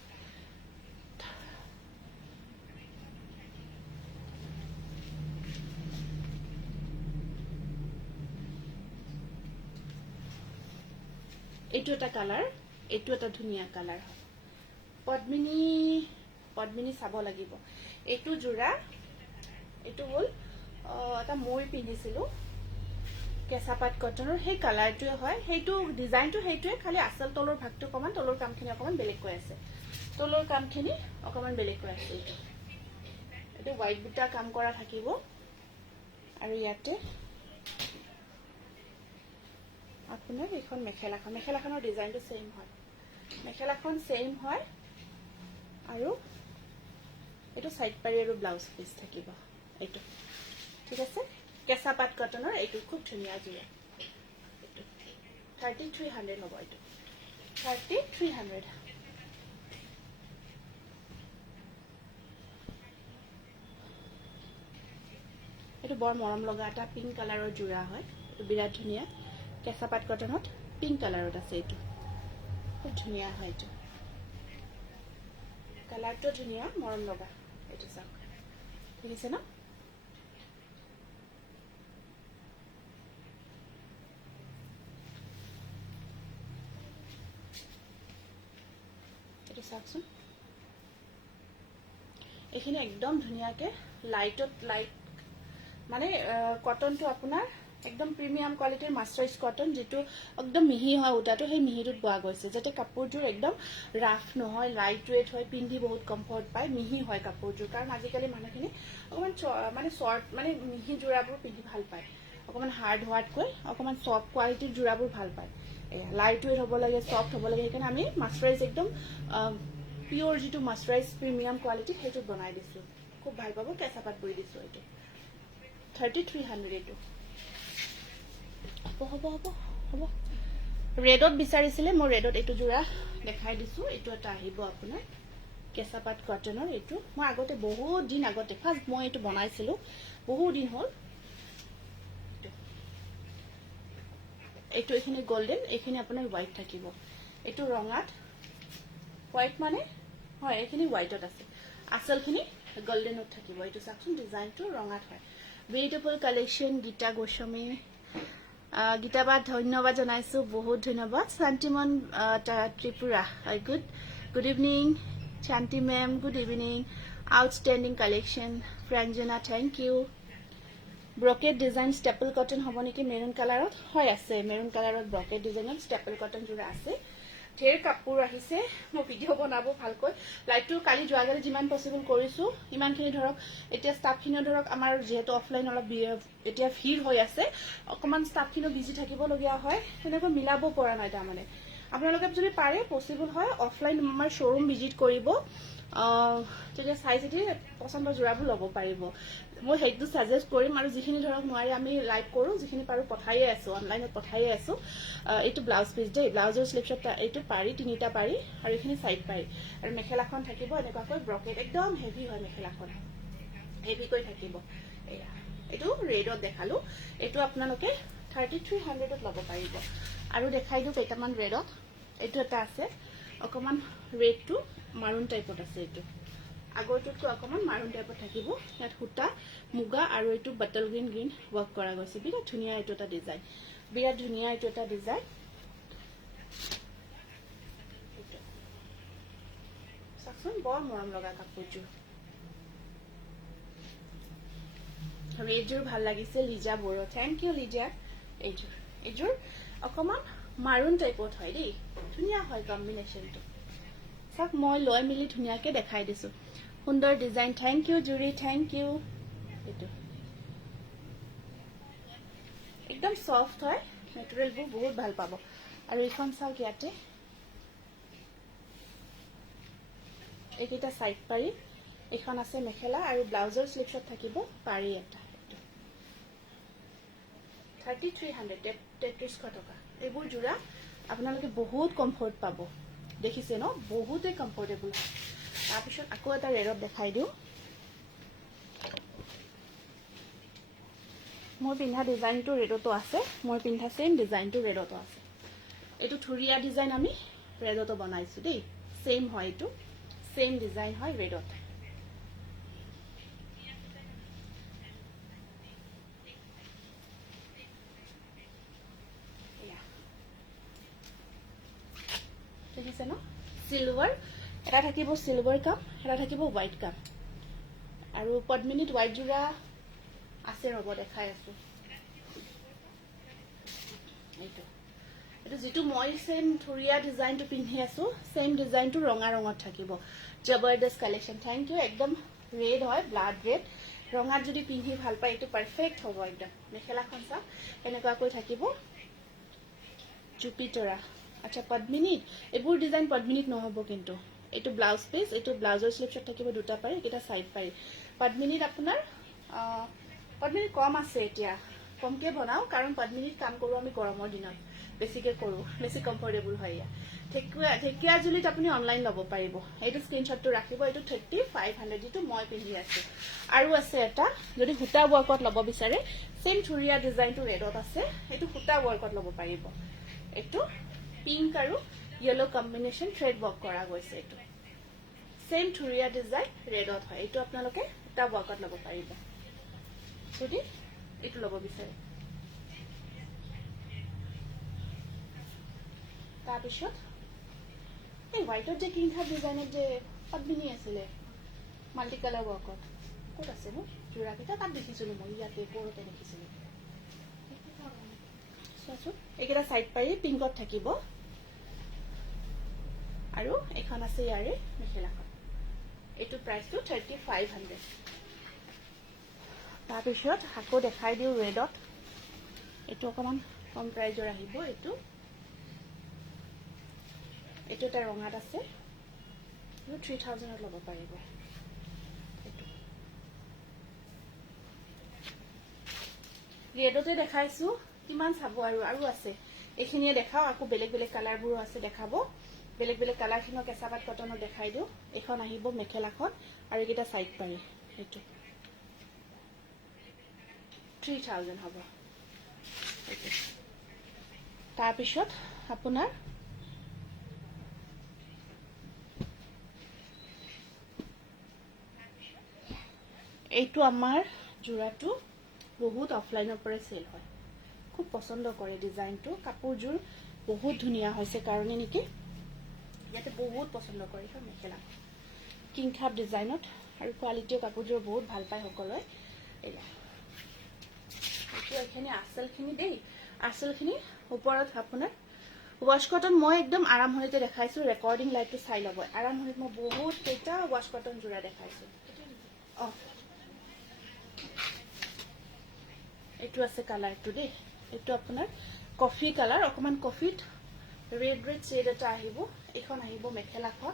এইটো এটা কালাৰ এইটো এটা ধুনীয়া কালাৰ হয় পদ্মিনী চাব লাগিব এইটো যোৰা এইটো হ'ল এটা মই পিন্ধিছিলোঁ কেঁচা পাট কটনৰ সেই কালাৰটোৱে হয় সেইটো ডিজাইনটো সেইটোৱে খালি আচল তলৰ ভাগটো অকণমান তলৰ কামখিনি অকণমান বেলেগকৈ আছে তলৰ কামখিনি অকণমান বেলেগকৈ আছে এইটো হোৱাইট বুটা কাম কৰা থাকিব আৰু ইয়াতে আপোনাৰ এইখন মেখেলাখনৰ ডিজাইনটো ছেইম হয় মেখেলাখন ছেইম হয় আৰু এইটো সাইড পাৰি আৰু ব্লাউজ পিচ থাকিব এইটো ঠিক আছে কেঁচা পাট কটনৰ এইটো খুব ধুনীয়া জোৰা এইটো 3300 হ'ব এইটো 3300 এইটো বৰ মৰম লগা এটা পিংক কালাৰৰ জোৰা হয় এইটো বিৰাট ধুনীয়া কেঁচা পাট কটনত পিংক কালাৰত আছে এইটো খুব ধুনীয়া হয় এইটো কালাৰটো ধুনীয়া মৰম লগা এইটো চাওক দেখিছে ন এইটো চাওকচোন এইখিনি একদম ধুনীয়াকৈ লাইট মানে কটনটো আপোনাৰ একদম প্ৰিমিয়াম কোৱালিটিৰ মাষ্টাৰাইজ কটন যেটো একদম মিহি হয় উটাটো সেই মিহিটোত বোৱা গৈছে যাতে কাপোৰযোৰ একদম ৰাফ নহয় লাইট ওয়েট হয় পিন্ধি বহুত কমফৰ্ট পায় মিহি হয় কাপোৰযোৰ কাৰণ আজিকালি মানুহখিনি অকণমান মানে শৰ্ট মানে মিহি জোৰাবোৰ পিন্ধি ভাল পায় অকণমান হাৰ্ড হোৱাতকৈ অকণমান সফ্ট কোৱালিটিৰ জোৰাবোৰ ভাল পায় এয়া লাইট ওয়েট হ'ব লাগে সফ্ট হ'ব লাগে সেইকাৰণে আমি মাষ্টাৰাইজ একদম পিয়ৰ যেটো মাষ্টাৰাইজ প্ৰিমিয়াম কোৱালিটি সেইটো বনাই দিছো খুব ভাল পাব কেঁচা পাট বৈ দিছো এইটো 3300 এইটো হ'ব ৰেডত বিচাৰিছিলে মই ৰেডত এইটো জোৰা দেখাই দিছো এইটো এটা আহিব আপোনাৰ কেঁচা পাট কটনৰ এইটো মই আগতে বহুত দিন আগতে ফাৰ্ষ্ট মই এইটো বনাইছিলো বহুত দিন হ'ল এইটো এখিনি গোল্ডেন এখিনি আপোনাৰ হোৱাইট থাকিব এইটো ৰঙাত হোৱাইট মানে হয় এখিনি হোৱাইটত আছে আসলখিনি গোল্ডেনত থাকিব এইটো চাকচোন ডিজাইনটো ৰঙাত হয় বিউটিফুল কালেকশন গীতা গোস্বামী গীতাবাদ ধন্যবাদ জনাইছো বহুত ধন্যবাদ Shantiman Tripura good evening Shanti ma'am good evening outstanding collection ফ্ৰেঞ্জনা thank you brocade design staple cotton হ'ব নেকি মেৰুন কালাৰত হয় আছে মেৰুন কালাৰত ব্ৰকেট ডিজাইনত ষ্টেপল কটন জোৰা আছে ঢেৰ কাপোৰ আহিছে মই ভিডিঅ' বনাব ভালকৈ লাইভটো কালি যোৱাকালি যিমান পচিবল কৰিছো ইমানখিনি ধৰক এতিয়া ষ্টাফখিনিও ধৰক আমাৰ যেহেতু অফলাইন অলপ এতিয়া ভিৰ হৈ আছে অকণমান ষ্টাফখিনিও বিজি থাকিবলগীয়া হয় তেনেকৈ মিলাব পৰা নাই তাৰমানে আপোনালোকে যদি পাৰে পচিবল হয় অফলাইন আমাৰ শ্ব'ৰুম ভিজিট কৰিব তেতিয়া চাই চিতি পচন্দৰ জোৰাবোৰ ল'ব পাৰিব মই সেইটো সাজেষ্ট কৰিম আৰু যিখিনি ধৰক নোৱাৰি আমি লাইভ কৰোঁ যিখিনি পাৰোঁ পঠাইয়ে আছো অনলাইনত পঠাইয়ে আছো এইটো ব্লাউজ পিচ দেই ব্লাউজৰ স্লিপছত এইটো পাৰি তিনিটা পাৰি আৰু এইখিনি সাইড পাৰি আৰু মেখেলাখন থাকিব এনেকুৱাকৈ ব্ৰকেট একদম হেভি হয় মেখেলাখন হেভিকৈ থাকিব এয়া এইটো ৰেডত দেখালো এইটো আপোনালোকে 3300ত ল'ব পাৰিব আৰু দেখাই দিওঁ কেইটামান ৰেডত এইটো এটা আছে অকণমান ৰেডটো মাৰুন টাইপত আছে এইটো আগৰটোতকৈ অকণমান মাৰুন টাইপত থাকিব ইয়াত সূতা মুগা আৰু এইটো বটল গ্ৰীণ ৱৰ্ক কৰা গৈছে বিৰাট ধুনীয়া এইটো এটা ডিজাইন বিৰাট ধুনীয়া এইটো এটা ডিজাইন চাওকচোন বৰ মৰম লগা কাপোৰযোৰ আৰু এইযোৰ ভাল লাগিছে লিজা বড়ো থ্যাংক ইউ লিজা এইযোৰ অকণমান মাৰুন টাইপত হয় দেই ধুনীয়া হয় কম্বিনেশ্যনটো চাওক মই লৈ মিলি ধুনীয়াকৈ দেখাই দিছো সুন্দৰ ডিজাইন থ্যাংক ইউ জুৰি থ্যাংক ইউ এইটো একদম সফ্ট হয় মেটেৰিয়েলবোৰ বহুত ভাল পাব আৰু এইখন চাওক ইয়াতে এইকেইটা সাইড পাৰি এইখন আছে মেখেলা আৰু ব্লাউজৰ স্লিভছত থাকিব পাৰি এটা 3300 3300 টকা এইবোৰ জোৰা আপোনালোকে বহুত কমফৰ্ট পাব দেখিছে ন বহুতে কমফৰ্টেবল তাৰপিছত আকৌ এটা ৰেডত দেখাই দিওঁ মই পিন্ধা ডিজাইনটো ৰেডতো আছে মই পিন্ধা সেম ডিজাইনটো ৰেডতো আছে এইটো থুৰিয়া ডিজাইন আমি ৰেডতো বনাইছো দেই সেম হয় এইটো সেম ডিজাইন হয় ৰেডত দেখিছে ন সিলভাৰ এটা থাকিব সিলভাৰ কাপ এটা থাকিব হোৱাইট কাপ আৰু পদ্মিনীত হোৱাইট জোৰা আছে ৰব দেখাই আছো এইটো এইটো যেটো মই সেম থুৰিয়া ডিজাইনটো পিন্ধি আছো সেম ডিজাইনটো ৰঙা ৰঙত থাকিব জবৰদস্ত কালেকশন থ্যাংক ইউ একদম ৰেড হয় ব্লাড ৰেড ৰঙাত যদি পিন্ধি ভাল পায় এইটো পাৰফেক্ট হ'ব একদম মেখেলাখন চাওক এনেকুৱাকৈ থাকিব জুপিটাৰা আচ্ছা পদ্মিনীত এইবোৰ ডিজাইন পদ্মিনীত নহব কিন্তু এইটো ব্লাউজ পিস এইটো ব্লাউজৰ স্লিভছত থাকিব দুটা পাৰি এটা সাইড পাৰি পদ্মিনীত আপোনাৰ পদ্মিনীত কম আছে এতিয়া কমকে বনাও কাৰণ পদ্মিনীত কাম কৰো আমি গৰমৰ দিনত বেছিকে কৰো বেছি কমফৰ্টেবল হয় ঢেকিয়াজুলিত আপুনি অনলাইন ল'ব পাৰিব এইটো স্ক্ৰিনশ্বটটো ৰাখিব এইটো 3500 যেটো মই পিন্ধি আছো আৰু আছে এটা যদি হুটা ওয়াৰ্কত ল'ব বিচাৰে সেম থুৰিয়া ডিজাইনটো ৰেডত আছে এইটো হুটা ওয়াৰ্কত ল'ব পাৰিব এইটো পিংক আৰু ইয়েলো কম্বিনেশন থ্ৰেড ওয়াৰ্ক কৰা গৈছে এইটো সেম থুৰিয়া ডিজাইন ৰেডত হয় এইটো আপোনালোকে হুটা ওয়াৰ্কত ল'ব পাৰিব যদি এইটো ল'ব বিচাৰে তাৰপিছত এই হোৱাইটত যে কিং খাপ ডিজাইনত যে পদ্মিনী আছিলে মাল্টি কালাৰ ওয়াৰ্কত ক'ত আছে নো জোৰাকেইটা তাত দেখিছিলোঁ মই ইয়াতে পৰতে দেখিছিলোঁ চোৱাচোন এইকেইটা সাইড পাৰি পিংকত থাকিব আৰু এখন আছে ইয়াৰে মেখেলাখন এইটো প্ৰাইচটো 3500 তাৰপিছত আকৌ দেখাই দিওঁ ৰেডত এইটো অকমান কম প্ৰাইজৰ আহিব এইটো এটা ৰঙাত আছে 3000ত ল'ব পাৰিব এইটো ৰেডতে দেখাইছো কিমান চাব আৰু আছে এইখিনিয়ে দেখাও আকৌ বেলেগ বেলেগ কালাৰবোৰো আছে দেখাব বেলেগ বেলেগ কালাৰখিনো কেঁচাপাত কটনত দেখাই দিওঁ এখন আহিব মেখেলাখন আৰু এইকেইটা সাইড পাৰি এইটো 3000 হ'ব তাৰপিছত আপোনাৰ এইটো আমাৰ জোৰাটো বহুত অফলাইনৰ পৰা সেল হয় খুব পছন্দ কৰে ডিজাইনটো কাপোৰজোৰ বহুত ধুনীয়া হৈছে কাৰণে নেকি ইয়াতে বহুত পছন্দ কৰে এই মেখেলা কিং খাপ ডিজাইনত আৰু কোৱালিটিৰ কাপোৰজোৰ বহুত ভাল পায় সকলোৱে এয়া এইটো এখানে আসলখিনি দেই আসলখিনি ওপৰত আপোনাৰ ওয়াশ কটন মই একদম আৰামহৰিতে দেখাইছো ৰেকৰ্ডিং লাইটটো চাই ল'ব আৰামহৰিত মই বহুত কেইটা ওয়াশ কটন জোৰা দেখাইছো এইটো আছে কালাৰটো দেই এইটো আপোনাৰ কফি কালাৰ অকমান কফিত ৰেড শেড এটা আহিব এখন আহিব মেখেলাখন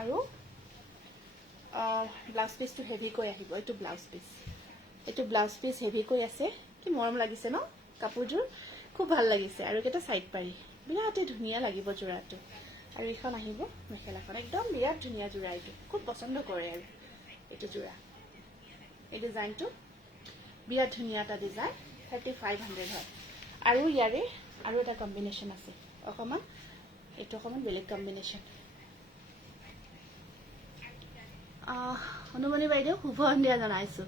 আৰু ব্লাউজ পিসটো হেভিকৈ আহিব এইটো ব্লাউজ পিস হেভিকৈ আছে কি মৰম লাগিছে ন কাপোৰজোৰ খুব ভাল লাগিছে আৰু এটা সাইড পাৰি বিৰাটে ধুনীয়া লাগিব জোৰাটো আৰু এখন আহিব মেখেলাখন একদম বিৰাট ধুনীয়া জোৰা এইটো খুব পছন্দ কৰে আৰু এইটো জোৰা এই ডিজাইনটো বিৰাট ধুনীয়া এটা ডিজাইন 3500 হয় আৰু ইয়াৰে আৰু এটা কম্বিনেশন আছে অকমান এইটো অকমান বেলেগ কম্বিনেশন অনুমনি বাইদেউ শুভ সন্ধিয়া জনাইছো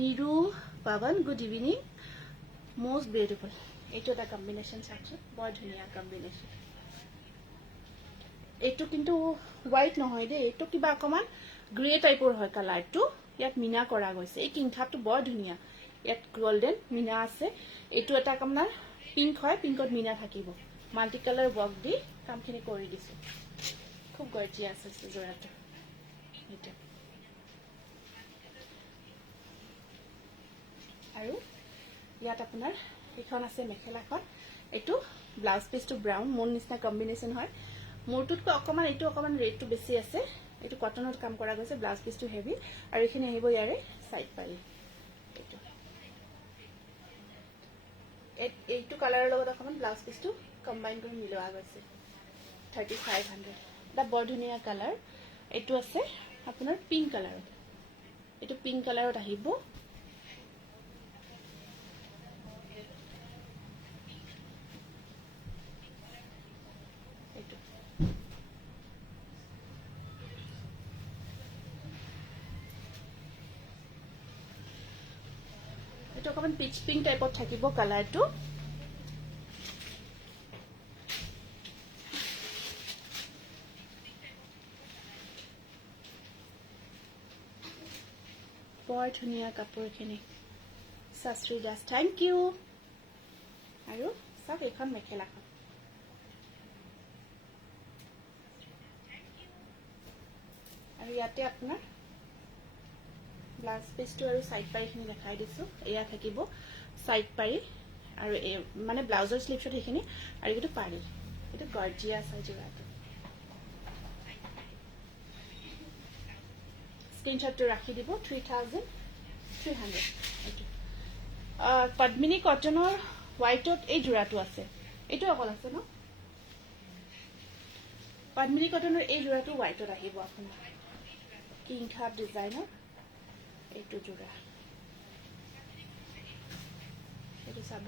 নিৰু পাৱন গুড ইভিনিং মোষ্ট বিউটিফুল এইটো এটা কম্বিনেশন চাওকচোন বৰ ধুনীয়া কম্বিনেশন এইটো কিন্তু হোৱাইট নহয় দেই এইটো কিবা অকমান গ্ৰে টাইপৰ হয় কালাৰটো ইয়াত মিনা কৰা গৈছে এই কিংখাপটো বৰ ধুনীয়া ইয়াত গোল্ডেন মিনা আছে এইটো এটা আপোনাৰ পিংক হয় পিংকত মিনা থাকিব মাল্টি কালাৰ ওয়াৰ্ক দি কামখিনি কৰি দিছো খুব গৰ্জিয়াছ আছে জোৰাটো এইটো আৰু ইয়াত আপোনাৰ এখন আছে মেখেলাখন এইটো ব্লাউজ পিচটো ব্ৰাউন মোৰ নিচিনা কম্বিনেশ্যন হয় মোৰটোতকৈ অকণমান এইটো অকণমান ৰেটটো বেছি আছে এইটো কটনত কাম কৰা গৈছে ব্লাউজ পিচটো হেভি আৰু এইখিনি আহিব ইয়াৰে চাইড পাৰি এইটো এইটো কালাৰৰ লগত অকণমান ব্লাউজ পিচটো কম্বাইন কৰি মিলোৱা গৈছে 3500 এটা বৰ ধুনীয়া কালাৰ এইটো আছে আপোনাৰ পিংক কালাৰত এইটো পিংক কালাৰত আহিব এইটো এইটো অকণমান পিচ পিংক টাইপত থাকিব কালাৰটো বৰ ধুনীয়া কাপোৰখিনি শাস্ত্ৰী দাস থেংক ইউ আৰু চাওক এইখন মেখেলাখন আৰু ইয়াতে আপোনাৰ ব্লাউজ পিচটো আৰু চাইড পাৰিখিনি দেখাই দিছোঁ এয়া থাকিব চাইড পাৰি আৰু মানে ব্লাউজৰ স্লিভছত সেইখিনি আৰু এইটো পাৰি এইটো গৰ্জিয়াছ হয় যোৰাটো স্ক্ৰীনশ্বটটো ৰাখি দিব 3300 এইটো পদ্মিনী কটনৰ হোৱাইটত এই যোৰাটো আছে এইটো অকল আছে ন পদ্মিনী কটনৰ এই যোৰাটো হোৱাইটত আহিব আপোনাৰ কিং খাপ ডিজাইনৰ এইটো যোৰা এইটো চাব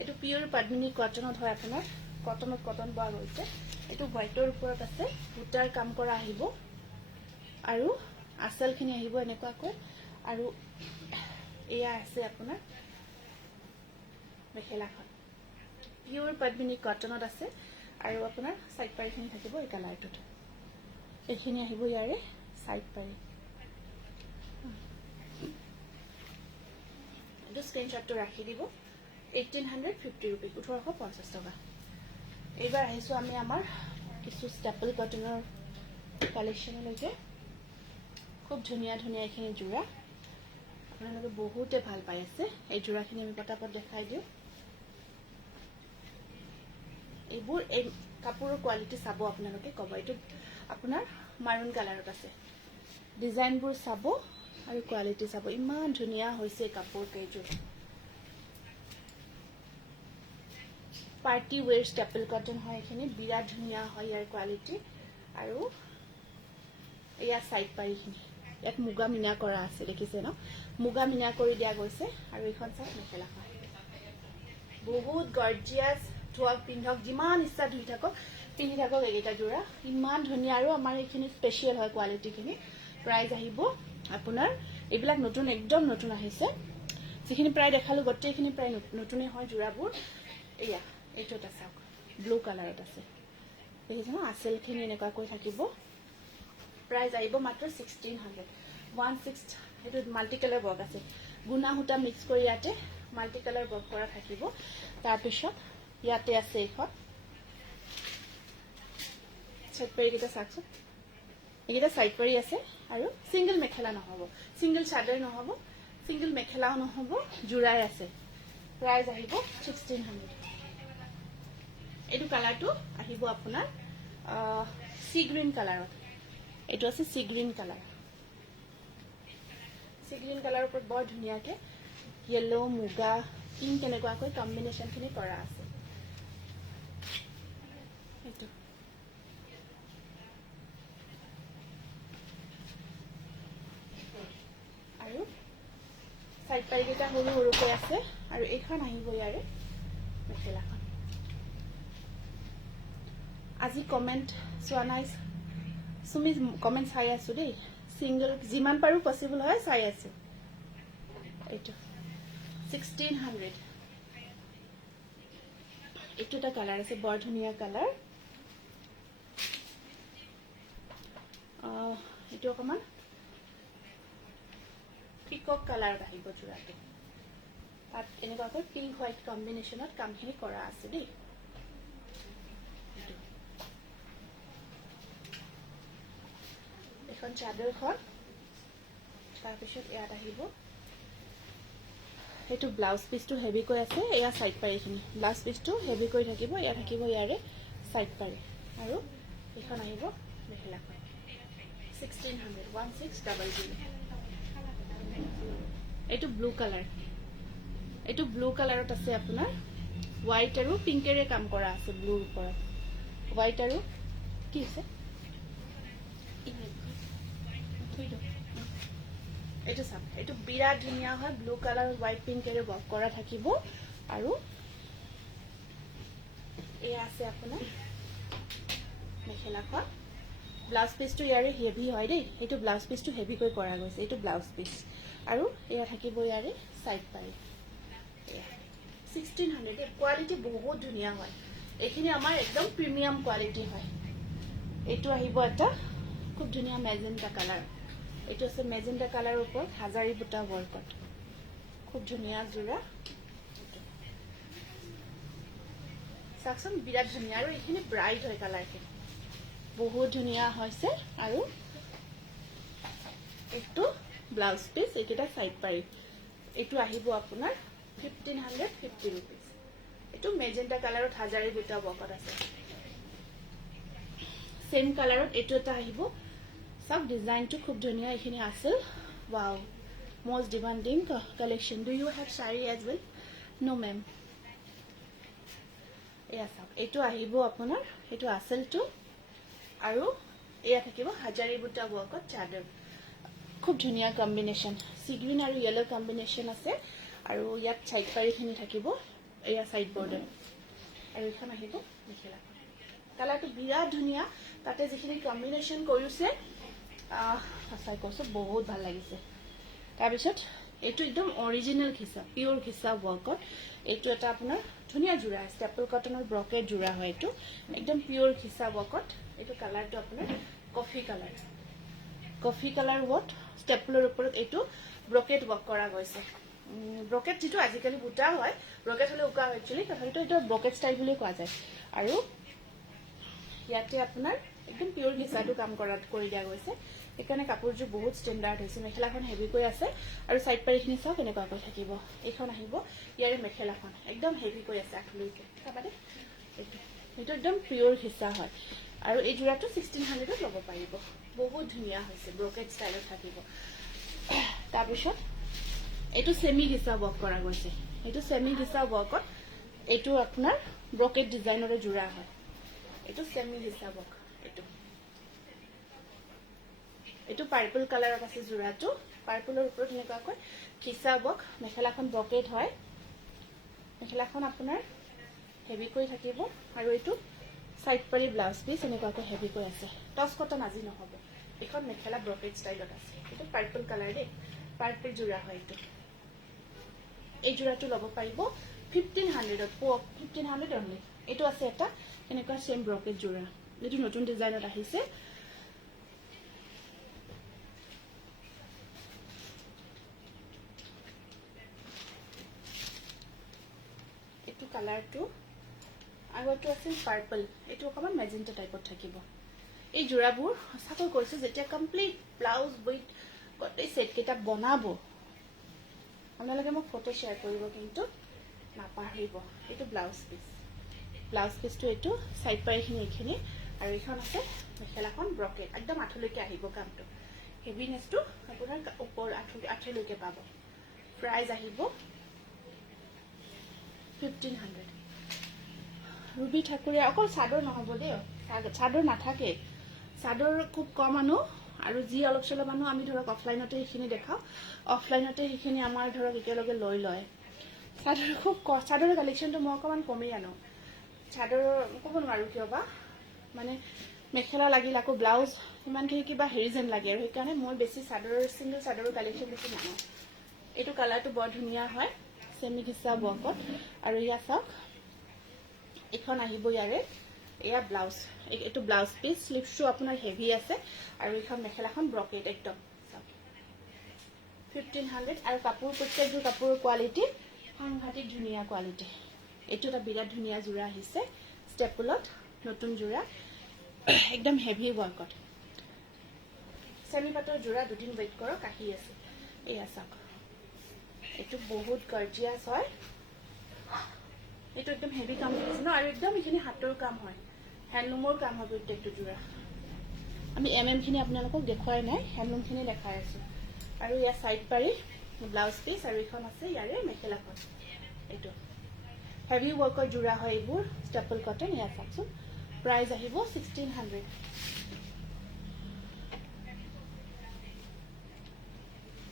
এইটো পিয়ৰ পদ্মিনী কটনত হয় আপোনাৰ কটনত কটন বোৱা গৈছে এইটো হোৱাইটৰ ওপৰত আছে বুটাৰ কাম কৰা আহিব আৰু আঁচলখিনি আহিব এনেকুৱাকৈ আৰু এয়া আছে আপোনাৰ মেখেলাখন পিয়ৰ পদ্মিনী কটনত আছে আৰু আপোনাৰ চাইড পাৰিখিনি থাকিব এই কালাৰটোত এইখিনি আহিব ইয়াৰে চাইড পাৰি এইটো স্ক্ৰীনশ্বটটো ৰাখি দিব 1850 ৰুপিজ 1850 টকা এইবাৰ আহিছোঁ আমি আমাৰ কিছু ষ্টেপল কটনৰ কালেকশ্যনলৈকে খুব ধুনীয়া ধুনীয়া এইখিনি যোৰা আপোনালোকে বহুতে ভাল পাই আছে এই যোৰাখিনি আমি পটাপট দেখাই দিওঁ এইবোৰ এই কাপোৰৰ কোৱালিটি চাব আপোনালোকে ক'ব এইটো আপোনাৰ মাৰুন কালাৰত আছে ডিজাইনবোৰ চাব আৰু কোৱালিটি চাব ইমান ধুনীয়া হৈছে কাপোৰ কেইযোৰ পাৰ্টি ৱেৰ ষ্টেপল কটন হয় এইখিনি বিৰাট ধুনীয়া হয় ইয়াৰ কোৱালিটি আৰু এয়া চাইড পাৰিখিনি ইয়াত মুগা মিনা কৰা আছে দেখিছে ন মুগা মিনা কৰি দিয়া গৈছে আৰু এইখন চাওক মেখেলাখন বহুত গৰ্জিয়াছ ধোৱক পিন্ধক যিমান ইচ্ছা ধুই থাকক পিন্ধি থাকক এইকেইটা যোৰা ইমান ধুনীয়া আৰু আমাৰ এইখিনি স্পেচিয়েল হয় কোৱালিটিখিনি প্ৰাইচ আহিব আপোনাৰ এইবিলাক নতুন একদম নতুন আহিছে যিখিনি প্ৰায় দেখালোঁ গোটেইখিনি প্ৰায় নতুনেই হয় যোৰাবোৰ এয়া এইটো এটা চাওক ব্লু কালাৰত আছে দেখিছে ন আঁচলখিনি এনেকুৱাকৈ থাকিব প্ৰাইচ আহিব মাত্ৰ 1600 সেইটো মাল্টি কালাৰ ৱৰ্ক আছে গুণা সূতা মিক্স কৰি ইয়াতে মাল্টি কালাৰ ৱৰ্ক কৰা থাকিব তাৰপিছত ইয়াতে আছে এইখন চাইড পাৰিকেইটা চাওকচোন এইকেইটা চাইড পাৰি আছে আৰু ছিংগল মেখেলা নহ'ব ছিংগল চাদৰ নহ'ব ছিংগল মেখেলাও নহ'ব যোৰাই আছে প্ৰাইচ আহিব 1600 এইটো কালাৰটো আহিব আপোনাৰ সি গ্ৰীণ কালাৰত এইটো আছে সি গ্ৰীণ কালাৰ সি গ্ৰীণ কালাৰৰ ওপৰত বৰ ধুনীয়াকৈ য়েলো মুগা পিংক এনেকুৱাকৈ কম্বিনেশ্যনখিনি কৰা আছে এইটো আৰু চাইড পাৰিকেইটা সৰু সৰুকৈ আছে আৰু এইখন আহিব ইয়াৰে মেখেলাখন আজি কমেণ্ট চোৱা নাই চুমি কমেণ্ট চাই আছোঁ দেই ছিংগল যিমান পাৰোঁ পচিবল হয় চাই আছোঁ এইটো 1600 এইটো এটা কালাৰ আছে বৰ ধুনীয়া কালাৰ এইটো অকণমান পিকক কালাৰত আহিব যোৰাটো তাত এনেকুৱাকৈ পিংক হোৱাইট কম্বিনেশ্যনত কামখিনি কৰা আছে দেই এখন চাদৰখন তাৰপিছত ইয়াত আহিব এইটো ব্লাউজ পিচটো হেভিকৈ আছে এয়া সাইড পাৰিখিনি ব্লাউজ পিচটো হেভিকৈ থাকিব এয়া থাকিব ইয়াৰে সাইড পাৰি আৰু এখন আহিব মেখেলাখন 1600 1600 এইটো ব্লু কালাৰ এইটো ব্লু কালাৰত আছে আপোনাৰ হোৱাইট আৰু পিংকেৰে কাম কৰা আছে ব্লুৰ ওপৰত হোৱাইট আৰু কি আছে এইটো চাওক এইটো বিৰাট ধুনীয়া হয় ব্লু কালাৰ হোৱাইট পিংকেৰে ৱৰ্ক কৰা থাকিব আৰু এয়া আছে আপোনাৰ মেখেলাখন ব্লাউজ পিচটো ইয়াৰে হেভি হয় দেই এইটো ব্লাউজ পিচটো হেভিকৈ কৰা গৈছে এইটো ব্লাউজ পিচ আৰু এয়া থাকিব ইয়াৰে সাইড পাৰি 1600 কোৱালিটি বহুত ধুনীয়া হয় এইখিনি আমাৰ একদম প্ৰিমিয়াম কোৱালিটি হয় এইটো আহিব এটা খুব ধুনীয়া মেজেন্টা কালাৰ এইটো আছে মেজেন্টা কালাৰৰ ওপৰত হাজাৰী বুটা ৱৰ্কত খুব ধুনীয়া জোৰা চাকচোন বিৰাট ধুনীয়া আৰু এইখিনি ব্ৰাইট হয় কালাৰখিনি বহুত ধুনীয়া হৈছে আৰু এইটো ব্লাউজ পিচ এইকেইটা সাইড পাৰি এইটো আহিব আপোনাৰ 1550 rupees এইটো মেজেন্টা কালাৰত হাজাৰী বুটা ৱৰ্কত আছে সেম কালাৰত এইটো এটা আহিব সব ডিজাইনটো খুব ধুনীয়া এইখিনি আছিল wow most demanding collection do you have sari as well no ma'am এয়া সব এইটো আহিব আপোনাৰ এইটো আছেলটো আৰু এয়া থাকিব হাজাৰী বুটা ৱৰ্কত চাদৰ খুব ধুনীয়া কম্বিনেশন সি গ্ৰীন আৰু ইয়েলো কম্বিনেশন আছে আৰু ইয়াত সাইড পাৰিখিনি থাকিব এয়া সাইড বৰ্ডাৰ আৰু এখন আহিব মেখেলা কালাৰটো বিৰাট ধুনীয়া তাতে যিখিনি কম্বিনেশন কৰিছে সঁচাই কৈছো বহুত ভাল লাগিছে তাৰপিছত এইটো একদম অৰিজিনেল খিচা পিওৰ খিচা ৱৰ্কত এইটো এটা আপোনাৰ ধুনীয়া জোৰা ষ্টেপল কটনৰ ব্ৰকেট জোৰা হয় এইটো একদম পিওৰ খিচা ৱৰ্কত এইটো কালাৰটো আপোনাৰ কফি কালাৰ ৱৰ্ক ষ্টেপলৰ ওপৰত এইটো ব্ৰকেট ৱৰ্ক কৰা গৈছে ব্ৰকেট যেটো আজিকালি বুটা হয় ব্ৰকেট হলে উকা হয় একচুয়ালি তথাপিতো এটা ব্ৰকেট ষ্টাইল বুলি কোৱা যায় আৰু ইয়াতে আপোনাৰ একদম পিওৰ খিচাটো কাম কৰি দিয়া গৈছে এখানে কাপোৰজোৰ বহুত ষ্টেণ্ডাৰ্ড হৈছে মেখেলাখন হেভিকৈ আছে আৰু সাইড পাৰিখিনি চাওক এনেকুৱাকৈ থাকিব এইখন আহিব ইয়াৰে মেখেলাখন একদম হেভিকৈ আছে আঠলৈকে চাবানে এইটো একদম পিওৰ খিচা হয় আৰু এই জোৰাটো 1600 ত ল'ব পাৰিব বহুত ধুনীয়া হৈছে ব্ৰকেট ষ্টাইলত থাকিব তাৰপিছত এইটো সেমি ঘিচা ৱৰ্ক কৰা গৈছে এইটো সেমি ঘিচা ৱৰ্কত এইটো আপোনাৰ ব্ৰকেট ডিজাইনৰে জোৰা হয় এইটো সেমি ঘিচা ৱৰ্ক এইটো পাৰ্পল কালাৰত আছে জোৰাটো পাৰ্পলৰ ওপৰত এনেকুৱাকৈ ঘিচা ৱৰ্ক মেখেলাখন ব্ৰকেট হয় মেখেলাখন আপোনাৰ হেভিকৈ থাকিব আৰু এইটো সাইড পাৰি ব্লাউজ পিচ এনেকুৱাকৈ হেভিকৈ আছে টচ কটন আজি নহব এখন মেখেলা ব্ৰকেট ষ্টাইলত আছে এইটো পাৰ্পল কালাৰ দেই পাৰ্পল জোৰা হয় এই জোৰাটো ল'ব পাৰিব 1500 ত 1500 অনলি এইটো আছে এটা এনেকুৱা সেম ব্ৰকেট জোৰা এইটো নতুন ডিজাইনত আহিছে এইটো কালাৰটো আৰু এইটো আছে পাৰ্পল এইটো অকমান মেজেন্টা টাইপত থাকিব এই জোৰাবোৰ সঁচাকৈ কৈছো যেতিয়া কমপ্লিট ব্লাউজ উইথ গোটেই সেট কেইটা বনাব আপোনালোকে মোক ফটো শ্বেয়াৰ কৰিব কিন্তু নাপাহৰিব এইটো ব্লাউজ পিচটো এইটো সাইড পাৰিখিনি এইখিনি আৰু এইখন আছে মেখেলাখন ব্ৰকেট একদম আঠলৈকে আহিব কামটো হেভিনেছটো আপোনাৰ ওপৰ আঠলৈকে পাব প্ৰাইস আহিব 1500 रुबी ठाकुरे अकल चादर নহব দে চাদৰ নাথাকে চাদৰ খুব কম আনো আৰু যি অলপ চলপ আনো আমি ধৰক অফলাইনতে এইখিনি দেখাও অফলাইনতে এইখিনি আমাৰ ধৰক একেলগে লৈ লয় চাদৰ খুব চাদৰৰ কালেকশনটো মই অকমান কমেই আনো চাদৰ ক'ব নোৱাৰো কিয় বা মানে মেখেলা লাগিল আকৌ ব্লাউজ ইমানখিনি কিবা হেৰি যেন লাগে আৰু সেইকাৰণে মই বেছি চাদৰৰ সিঙ্গেল চাদৰৰ কালেকশন বেছি নানো এইটো কালাৰটো বৰ ধুনীয়া হয় সেমি ঘিচা ৱৰ্কত আৰু ইয়া চাওক এখন আহিব ইয়াৰে এয়া ব্লাউজ এইটো ব্লাউজ পিচ স্লিভসটো আপোনাৰ হেভি আছে আৰু এখন মেখেলাখন ব্ৰকেট একদম 1500 আৰু কাপোৰ প্ৰত্যেকটো কাপোৰৰ কোৱালিটি সাংঘাতিক ধুনীয়া কোৱালিটি এইটো এটা বিৰাট ধুনীয়া জোৰা আহিছে ষ্টেপলত নতুন জোৰা একদম হেভি ৱৰ্কত সেমি পাটৰ জোৰা দুদিন ৱেইট কৰক আহি আছে এয়া চাওক এইটো বহুত গৰ্জিয়াছ হয় এইটো একদম হেভি কাম কৰিছে ন আৰু একদম এইখিনি হাতৰ কাম হয় হ্যান্ডলুমৰ কাম হয় প্ৰত্যেকটো জোৰা আমি খিনি আপোনালোকক দেখুৱাই নাই হ্যান্ডলুমখিনি দেখাই আছো আৰু ইয়া সাইড পাৰি ব্লাউজ পিস আৰু এখন আছে ইয়াৰে মেখেলাখন এইটো হেভি ওয়াৰ্কৰ জোৰা হয় এইবোৰ স্টেপল কটন ইয়া চাকচোন প্ৰাইস আহিব 1600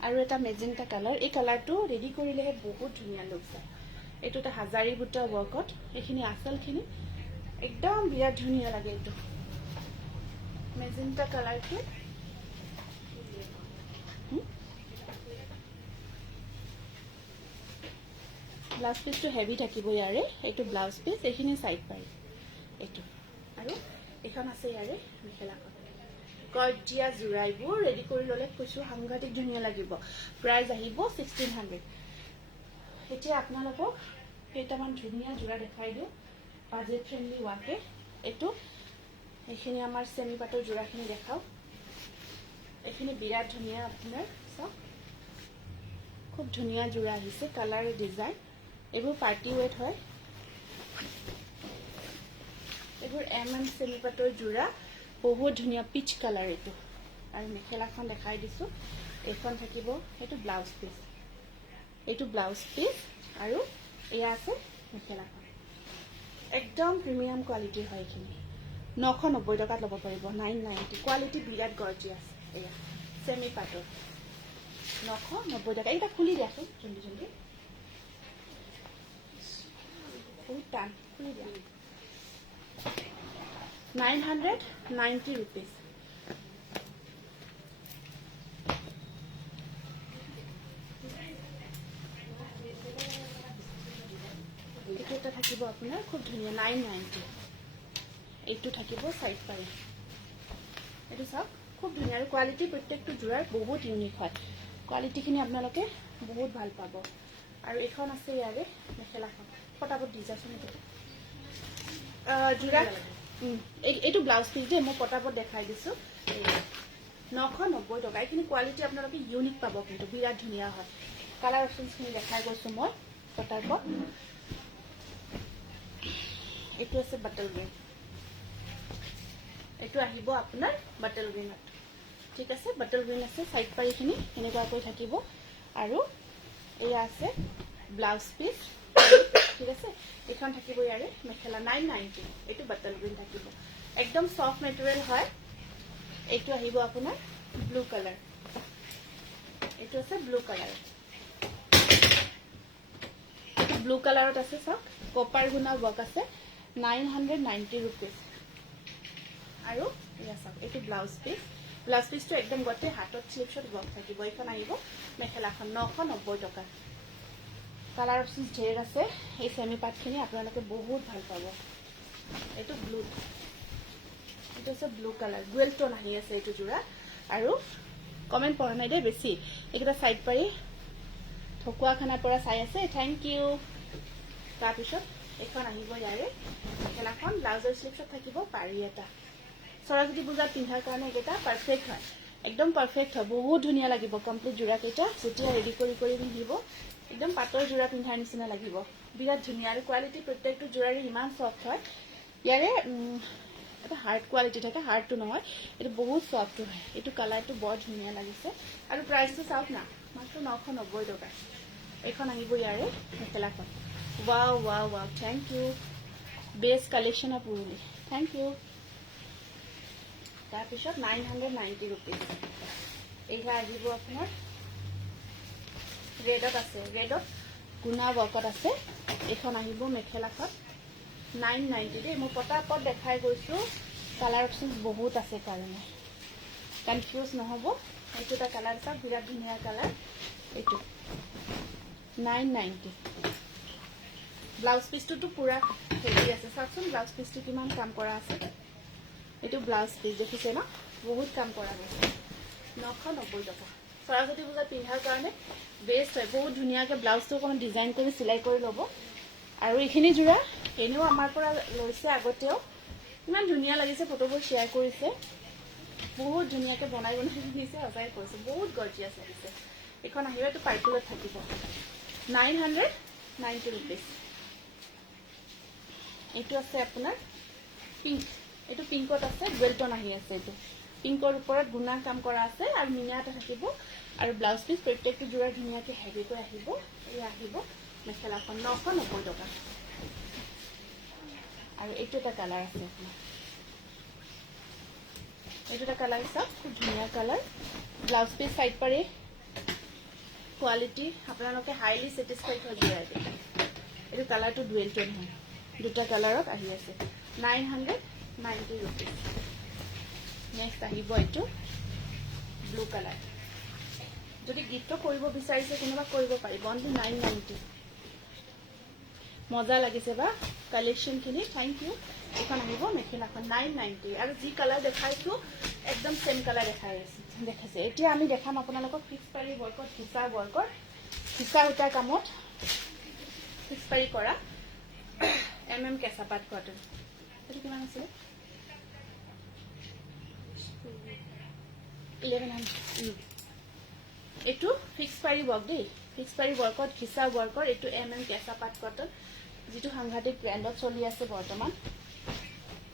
আৰু এটা মেজেন্টা কালাৰ এই কালাৰটো ৰেডি কৰিলেহে বহুত ধুনীয়া লুক যায় এইটো এটা হাজাৰী বুটা ওয়াৰ্কত এইখিনি আসলখিনি একদম বিৰাট ধুনীয়া লাগে এইটো মেজেন্টা কালাৰটো ব্লাউজ পিসটো হেভি থাকিব ইয়াৰে এইটো ব্লাউজ পিস এইখিনি সাইড পাৰি এইটো আৰু এখন আছে ইয়াৰে মেখেলাখন গৰ্জিয়া জোৰাইবোৰ ৰেডি কৰি ললে কৈছো সাংঘাতিক ধুনীয়া লাগিব প্ৰাইস আহিব 1600 এতিয়া আপোনালোকক কেইটামান ধুনীয়া জোৰা দেখাই দিও বাজেট ফ্ৰেন্ডলি ওয়াকে এইটো এইখিনি আমাৰ সেমি পাটৰ জোৰাখিনি দেখাও এইখিনি বিৰাট ধুনীয়া আপোনাৰ সব খুব ধুনীয়া জোৰা আহিছে কালাৰ ডিজাইন এইবোৰ পাৰ্টি ওয়েট হয় এইবোৰ সেমি পাটৰ জোৰা বহুত ধুনীয়া পিচ কালাৰ এইটো আৰু মেখেলাখন দেখাই দিছো এইখন থাকিব এইটো ব্লাউজ পিস আৰু এয়া আছে মেখেলাখন একদম প্ৰিমিয়াম কোৱালিটিৰ হয় এইখিনি 990 টকাত ল'ব পাৰিব 990 কোৱালিটি বিৰাট গৰ্জিয়াছ এয়া সেমি পাটৰ 990 টকা এটা খুলি দিয়াচোন জলদি জলদি বহুত টান খুলি দিয়া 990 rupees এটা থাকিব আপোনাৰ খুব ধুনীয়া 990 এইটো থাকিব সাইড পাৰি এইটো সব খুব ধুনীয়া আৰু কোৱালিটি প্ৰত্যেকটো জোৰাৰ বহুত ইউনিক হয় কোৱালিটিখিনি আপোনালোকে বহুত ভাল পাব আৰু এখন আছে ইয়াৰে মেখেলাখন পটাপট দি যাচোন জোৰা এইটো ব্লাউজ পিস যে মই পটাপট দেখাই দিছো 990 টকা এইখিনি কোৱালিটি আপোনালোকে ইউনিক পাব কিন্তু বিৰাট ধুনীয়া হয় কালাৰ অপশনছখিনি দেখাই গৈছো মই পটাপট এইটো আছে বাটল গ্ৰীণ এইটো আহিব আপোনাৰ বাটল গ্ৰীণত ঠিক আছে বাটল গ্ৰীণ আছে সাইড পাৰিখিনি এনেকুৱাকৈ থাকিব আৰু এয়া আছে ব্লাউজ পিস ঠিক আছে এখন থাকিব ইয়াৰে মেখেলা 990 এইটো বাটল গ্ৰীণ থাকিব একদম সফট মেটেৰিয়েল হয় এইটো আহিব আপোনাৰ ব্লু কালাৰ এইটো আছে ব্লু কালাৰ এইটো ব্লু কালাৰত আছে সব কপাৰ গুনা ওয়াৰ্ক আছে 990 rupees আৰু এয়া সব এইটো ব্লাউজ পিসটো একদম গতে হাতত স্লিপছত ওয়াৰ্ক থাকিব এইখন আহিব মেখেলাখন 990 টকা কালাৰ অপশনছ ঢেৰ আছে এই সেমি পাটখিনি আপোনালোকে বহুত ভাল পাব এইটো ব্লু এইটো আছে ব্লু কালাৰ ডুৱেল টোন আহি আছে এইটো জোৰা আৰু কমেন্ট পঢ়া নাই দে বেছি এইটা সাইড পাৰি ঠকুৱা খানাৰ পৰা চাই আছে থ্যাংক ইউ তাৰ পিছত এখন আহিব ইয়াৰে মেখেলাখন ব্লাউজৰ স্লিপছত থাকিব পাৰি এটা সৰস্বতী পূজাত পিন্ধাৰ কাৰণে এটা পাৰফেক্ট হয় একদম পাৰফেক্ট হয় বহুত ধুনীয়া লাগিব কমপ্লিট জোৰা কেইটা যেতিয়া ৰেডি কৰি পিন্ধিব একদম পাটৰ জোৰা পিন্ধাৰ নিচিনা লাগিব বিৰাট ধুনীয়া আৰু কোৱালিটি প্ৰত্যেকটো জোৰাৰে ইমান সফট হয় ইয়াৰে এটা হাৰ্ড কোৱালিটি থাকে হাৰ্ডটো নহয় এটা বহুত সফট হয় এইটো কালাৰটো বৰ ধুনীয়া লাগিছে আৰু প্ৰাইসটো চাওক না মাত্ৰ 990 টকা এখন আহিব ইয়াৰে মেখেলাখন wow wow wow thank you best collection of উৰুলি থ্যাংক ইউ তাৰ পিছত 990 rupees এইটা আহিব আপোনাৰ ৰেডত আছে ৰেডত গুনা ওয়ার্কত আছে এখন আহিব মেখেলাখন 990 দে মই পটাপট দেখাই গৈছো কালাৰ অপশনছ বহুত আছে কাৰণে কনফিউজ নহব এইটো এটা কালাৰ সব বিৰাট ধুনীয়া কালাৰ এইটো 990 ব্লাউজ পিসটো পুৰা হেভি আছে চাওকচোন ব্লাউজ পিসটো কিমান কাম কৰা আছে এইটো ব্লাউজ পিস দেখিছে না বহুত কাম কৰা আছে 990 টকা সৰস্বতী পূজাত পিন্ধাৰ কাৰণে বেস্ট হয় বহুত ধুনীয়াকে ব্লাউজটো অকমান ডিজাইন কৰি সিলাই কৰি ল'ব আৰু এইখিনি জোৰা এনেও আমাৰ পৰা লৈছে আগতেও ইমান ধুনীয়া লাগিছে ফটোবোৰ শেয়াৰ কৰিছে বহুত ধুনীয়াকে বনাই দিছে সজাই কৈছে বহুত গৰ্জিয়াছ লাগিছে এখন আহিবটো পাৰ্পলত থাকিব 990 rupees. এইটো আছে আপোনাৰ পিংক, এইটো পিংকত আছে, বেলটন আহি আছে। এইটো পিংকৰ ওপৰত গুণা কাম কৰা আছে আৰু মিনা এটা থাকিব আৰু ব্লাউজ পিচ প্ৰত্যেকটো যোৰা ধুনীয়াকৈ হেভিকৈ আহিব। এই আহিব মেখেলাখন 990 টকা। আৰু এইটো এটা কালাৰ আছে আপোনাৰ, এইটো এটা কালাৰ চাওক, খুব ধুনীয়া কালাৰ। ব্লাউজ পিচ চাইড পাৰি কোৱালিটি আপোনালোকে হাইলি ছেটিছফাইড হৈ যায়। এইটো কালাৰটো ডুৱেল টোন হয়, দুটা কালাৰত আহি আছে। 990 rupees. নেক্সট আহিব এইটো ব্লু কালাৰ। যদি গিফ্টটো কৰিব বিচাৰিছে কোনোবা কৰিব পাৰিব, অনলি 990। মজা লাগিছে বা কালেকশ্যনখিনি, থেংক ইউ। এইখন আহিব মেখেলাখন 990 আৰু যি কালাৰ দেখাইছোঁ একদম চেম কালাৰ দেখাইছে। এতিয়া আমি দেখাম আপোনালোকক ফিক্স পাৰি ৱৰ্কত, ঘিচা ৱৰ্কৰ, ঘিচা সূতাৰ কামত ফিক্স পাৰি কৰা কেঁচা পাট কটন। এইটো কিমান আছিলে? 1100। এইটো ফিক্স পাৰি ৱৰ্ক দেই, ফিক্স পাৰি ৱৰ্কত ঘিচা ৱৰ্কৰ। এইটো কেঁচা পাট কটন, যিটো সাংঘাতিক ব্ৰেণ্ডত চলি আছে বৰ্তমান।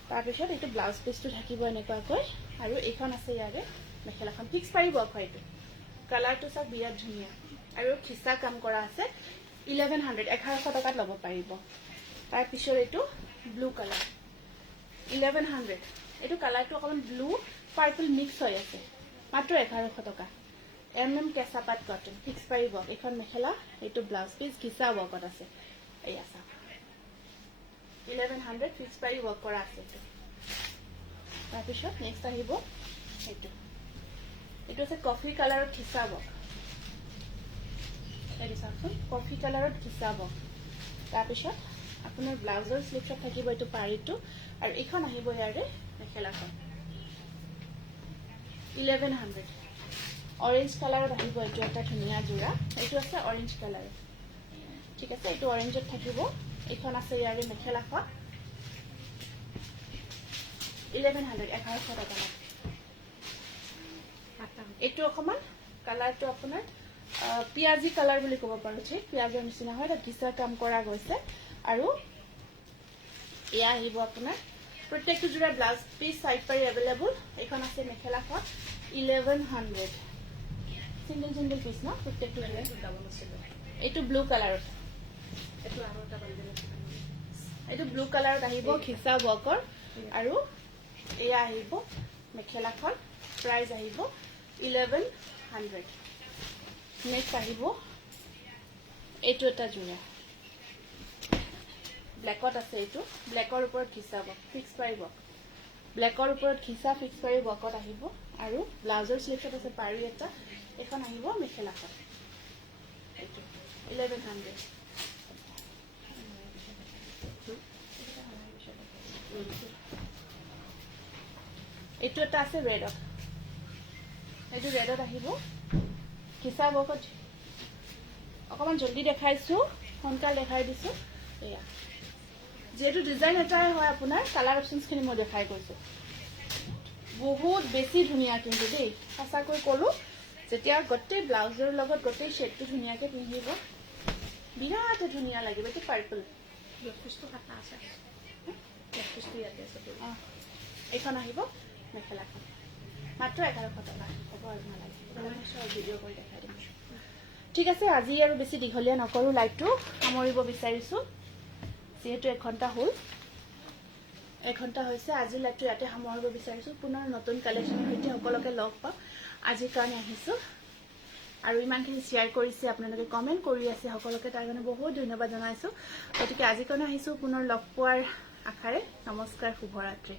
তাৰপিছত এইটো ব্লাউজ পিচটো থাকিব এনেকুৱাকৈ আৰু এইখন আছে ইয়াৰে মেখেলাখন। ফিক্স পাৰি ৱৰ্ক হয় এইটো। কালাৰটো চাওক বিৰাট ধুনীয়া আৰু ঘিচা কাম কৰা আছে। 1100 টকাত ল'ব পাৰিব। তাৰপিছত এইটো ব্লু কালাৰ 1100। এইটো কালাৰটো অকণমান ব্লু পাৰ্পল মিক্স হৈ আছে, মাত্ৰ 1100 টকা। কেঁচা পাট কটন, ফিক্স পাৰি ৱৰ্ক। এইখন মেখেলা, এইটো ব্লাউজ পিচ ঘিচা ৱৰ্কত আছে। এয়া চাওক 1100 ফিক্স পাৰি ৱৰ্ক কৰা আছে এইটো। তাৰপিছত নেক্সট আহিব এইটো, এইটো আছে কফি কালাৰত ঘিচা ৱৰ্ক। এইটো চাওকচোন, কফি কালাৰত ঘিচা ৱৰ্ক। তাৰপিছত আপোনাৰ ব্লাউজৰ শ্লিভছত থাকিব এইটো পাৰিটো আৰু এইখন আহিব ইয়াৰে মেখেলাখন 1100। অৰেঞ্জ কালাৰত আহিব এইটো এটা ধুনীয়া যোৰা। এইটো আছে অৰেঞ্জ কালাৰত, ঠিক আছে। এইটো অৰেঞ্জত থাকিব। এইখন আছে ইয়াৰে মেখেলাখন 1100 টকা। এইটো অকণমান কালাৰটো আপোনাৰ পিঁয়াজী কালাৰ বুলি ক'ব পাৰোঁ, ঠিক পিঁয়াজৰ নিচিনা হয়। তাত ঘিচা কাম কৰা গৈছে আৰু এয়া আহিব আপোনাৰ প্ৰত্যেকটো যোৰা ব্লাউজ পিচ চাইড পাৰি এভেইলেবল। এইখন আছে মেখেলাখন 1100। চিংগল চিংগল পিচ ন প্ৰত্যেকটো যোৰা। এইটো ব্লু কালাৰত, এইটো ব্লু কালাৰত আহিব ঘিচা ৱৰ্কৰ আৰু এয়া আহিব মেখেলাখন। প্ৰাইচ আহিব 1100। নেক্সট আহিব এইটো এটা যোৰা ব্লেকত আছে। এইটো ব্লেকৰ ওপৰত ঘিচা ৱৰ্ক, ফিক্স পাৰি ৱৰ্ক। ব্লেকৰ ওপৰত ঘিচা ফিক্স পাৰি ৱৰ্কত আহিব আৰু ব্লাউজৰ শ্লিভছত আছে পাৰি এটা। এইখন আহিব মেখেলাখন, এইটো 1100। এইটো এটা আছে ৰেডত, এইটো ৰেডত আহিব ঘিচা ৱৰ্কত। অকণমান জলদি দেখাইছোঁ, সোনকালে দেখাই দিছোঁ। এয়া যিহেতু ডিজাইন এটাই হয় আপোনাৰ, কালাৰ অপশ্যনছখিনি মই দেখাই গৈছোঁ। বহুত বেছি ধুনীয়া কিন্তু দেই, সঁচাকৈ ক'লোঁ। যেতিয়া গোটেই ব্লাউজৰ লগত গোটেই শ্বেডটো ধুনীয়াকৈ পিন্ধিব বিৰাট ধুনীয়া লাগিব। এইটো পাৰ্পল, এইখন আহিব মেখেলাখন মাত্ৰ 1100 টকা। হ'ব আৰু নালাগে, ভিডিঅ' কৰি দেখাই দিম। ঠিক আছে, আজি আৰু বেছি দীঘলীয়া নকৰোঁ, লাইভটো সামৰিব বিচাৰিছোঁ। যিহেতু 1 ঘণ্টা হ'ল, 1 ঘণ্টা হৈছে। আজিৰ লাইভটো ইয়াতে সামৰিব বিচাৰিছোঁ। পুনৰ নতুন কালেকশ্যনৰ সৈতে সকলোকে লগ পাম। আজিৰ কাৰণে আহিছোঁ আৰু ইমানখিনি শ্বেয়াৰ কৰিছে আপোনালোকে, কমেণ্ট কৰি আছে সকলোকে, তাৰ কাৰণে বহুত ধন্যবাদ জনাইছোঁ। গতিকে আজিৰ কাৰণে আহিছোঁ, পুনৰ লগ পোৱাৰ আশাৰে। নমস্কাৰ, শুভৰাত্ৰি।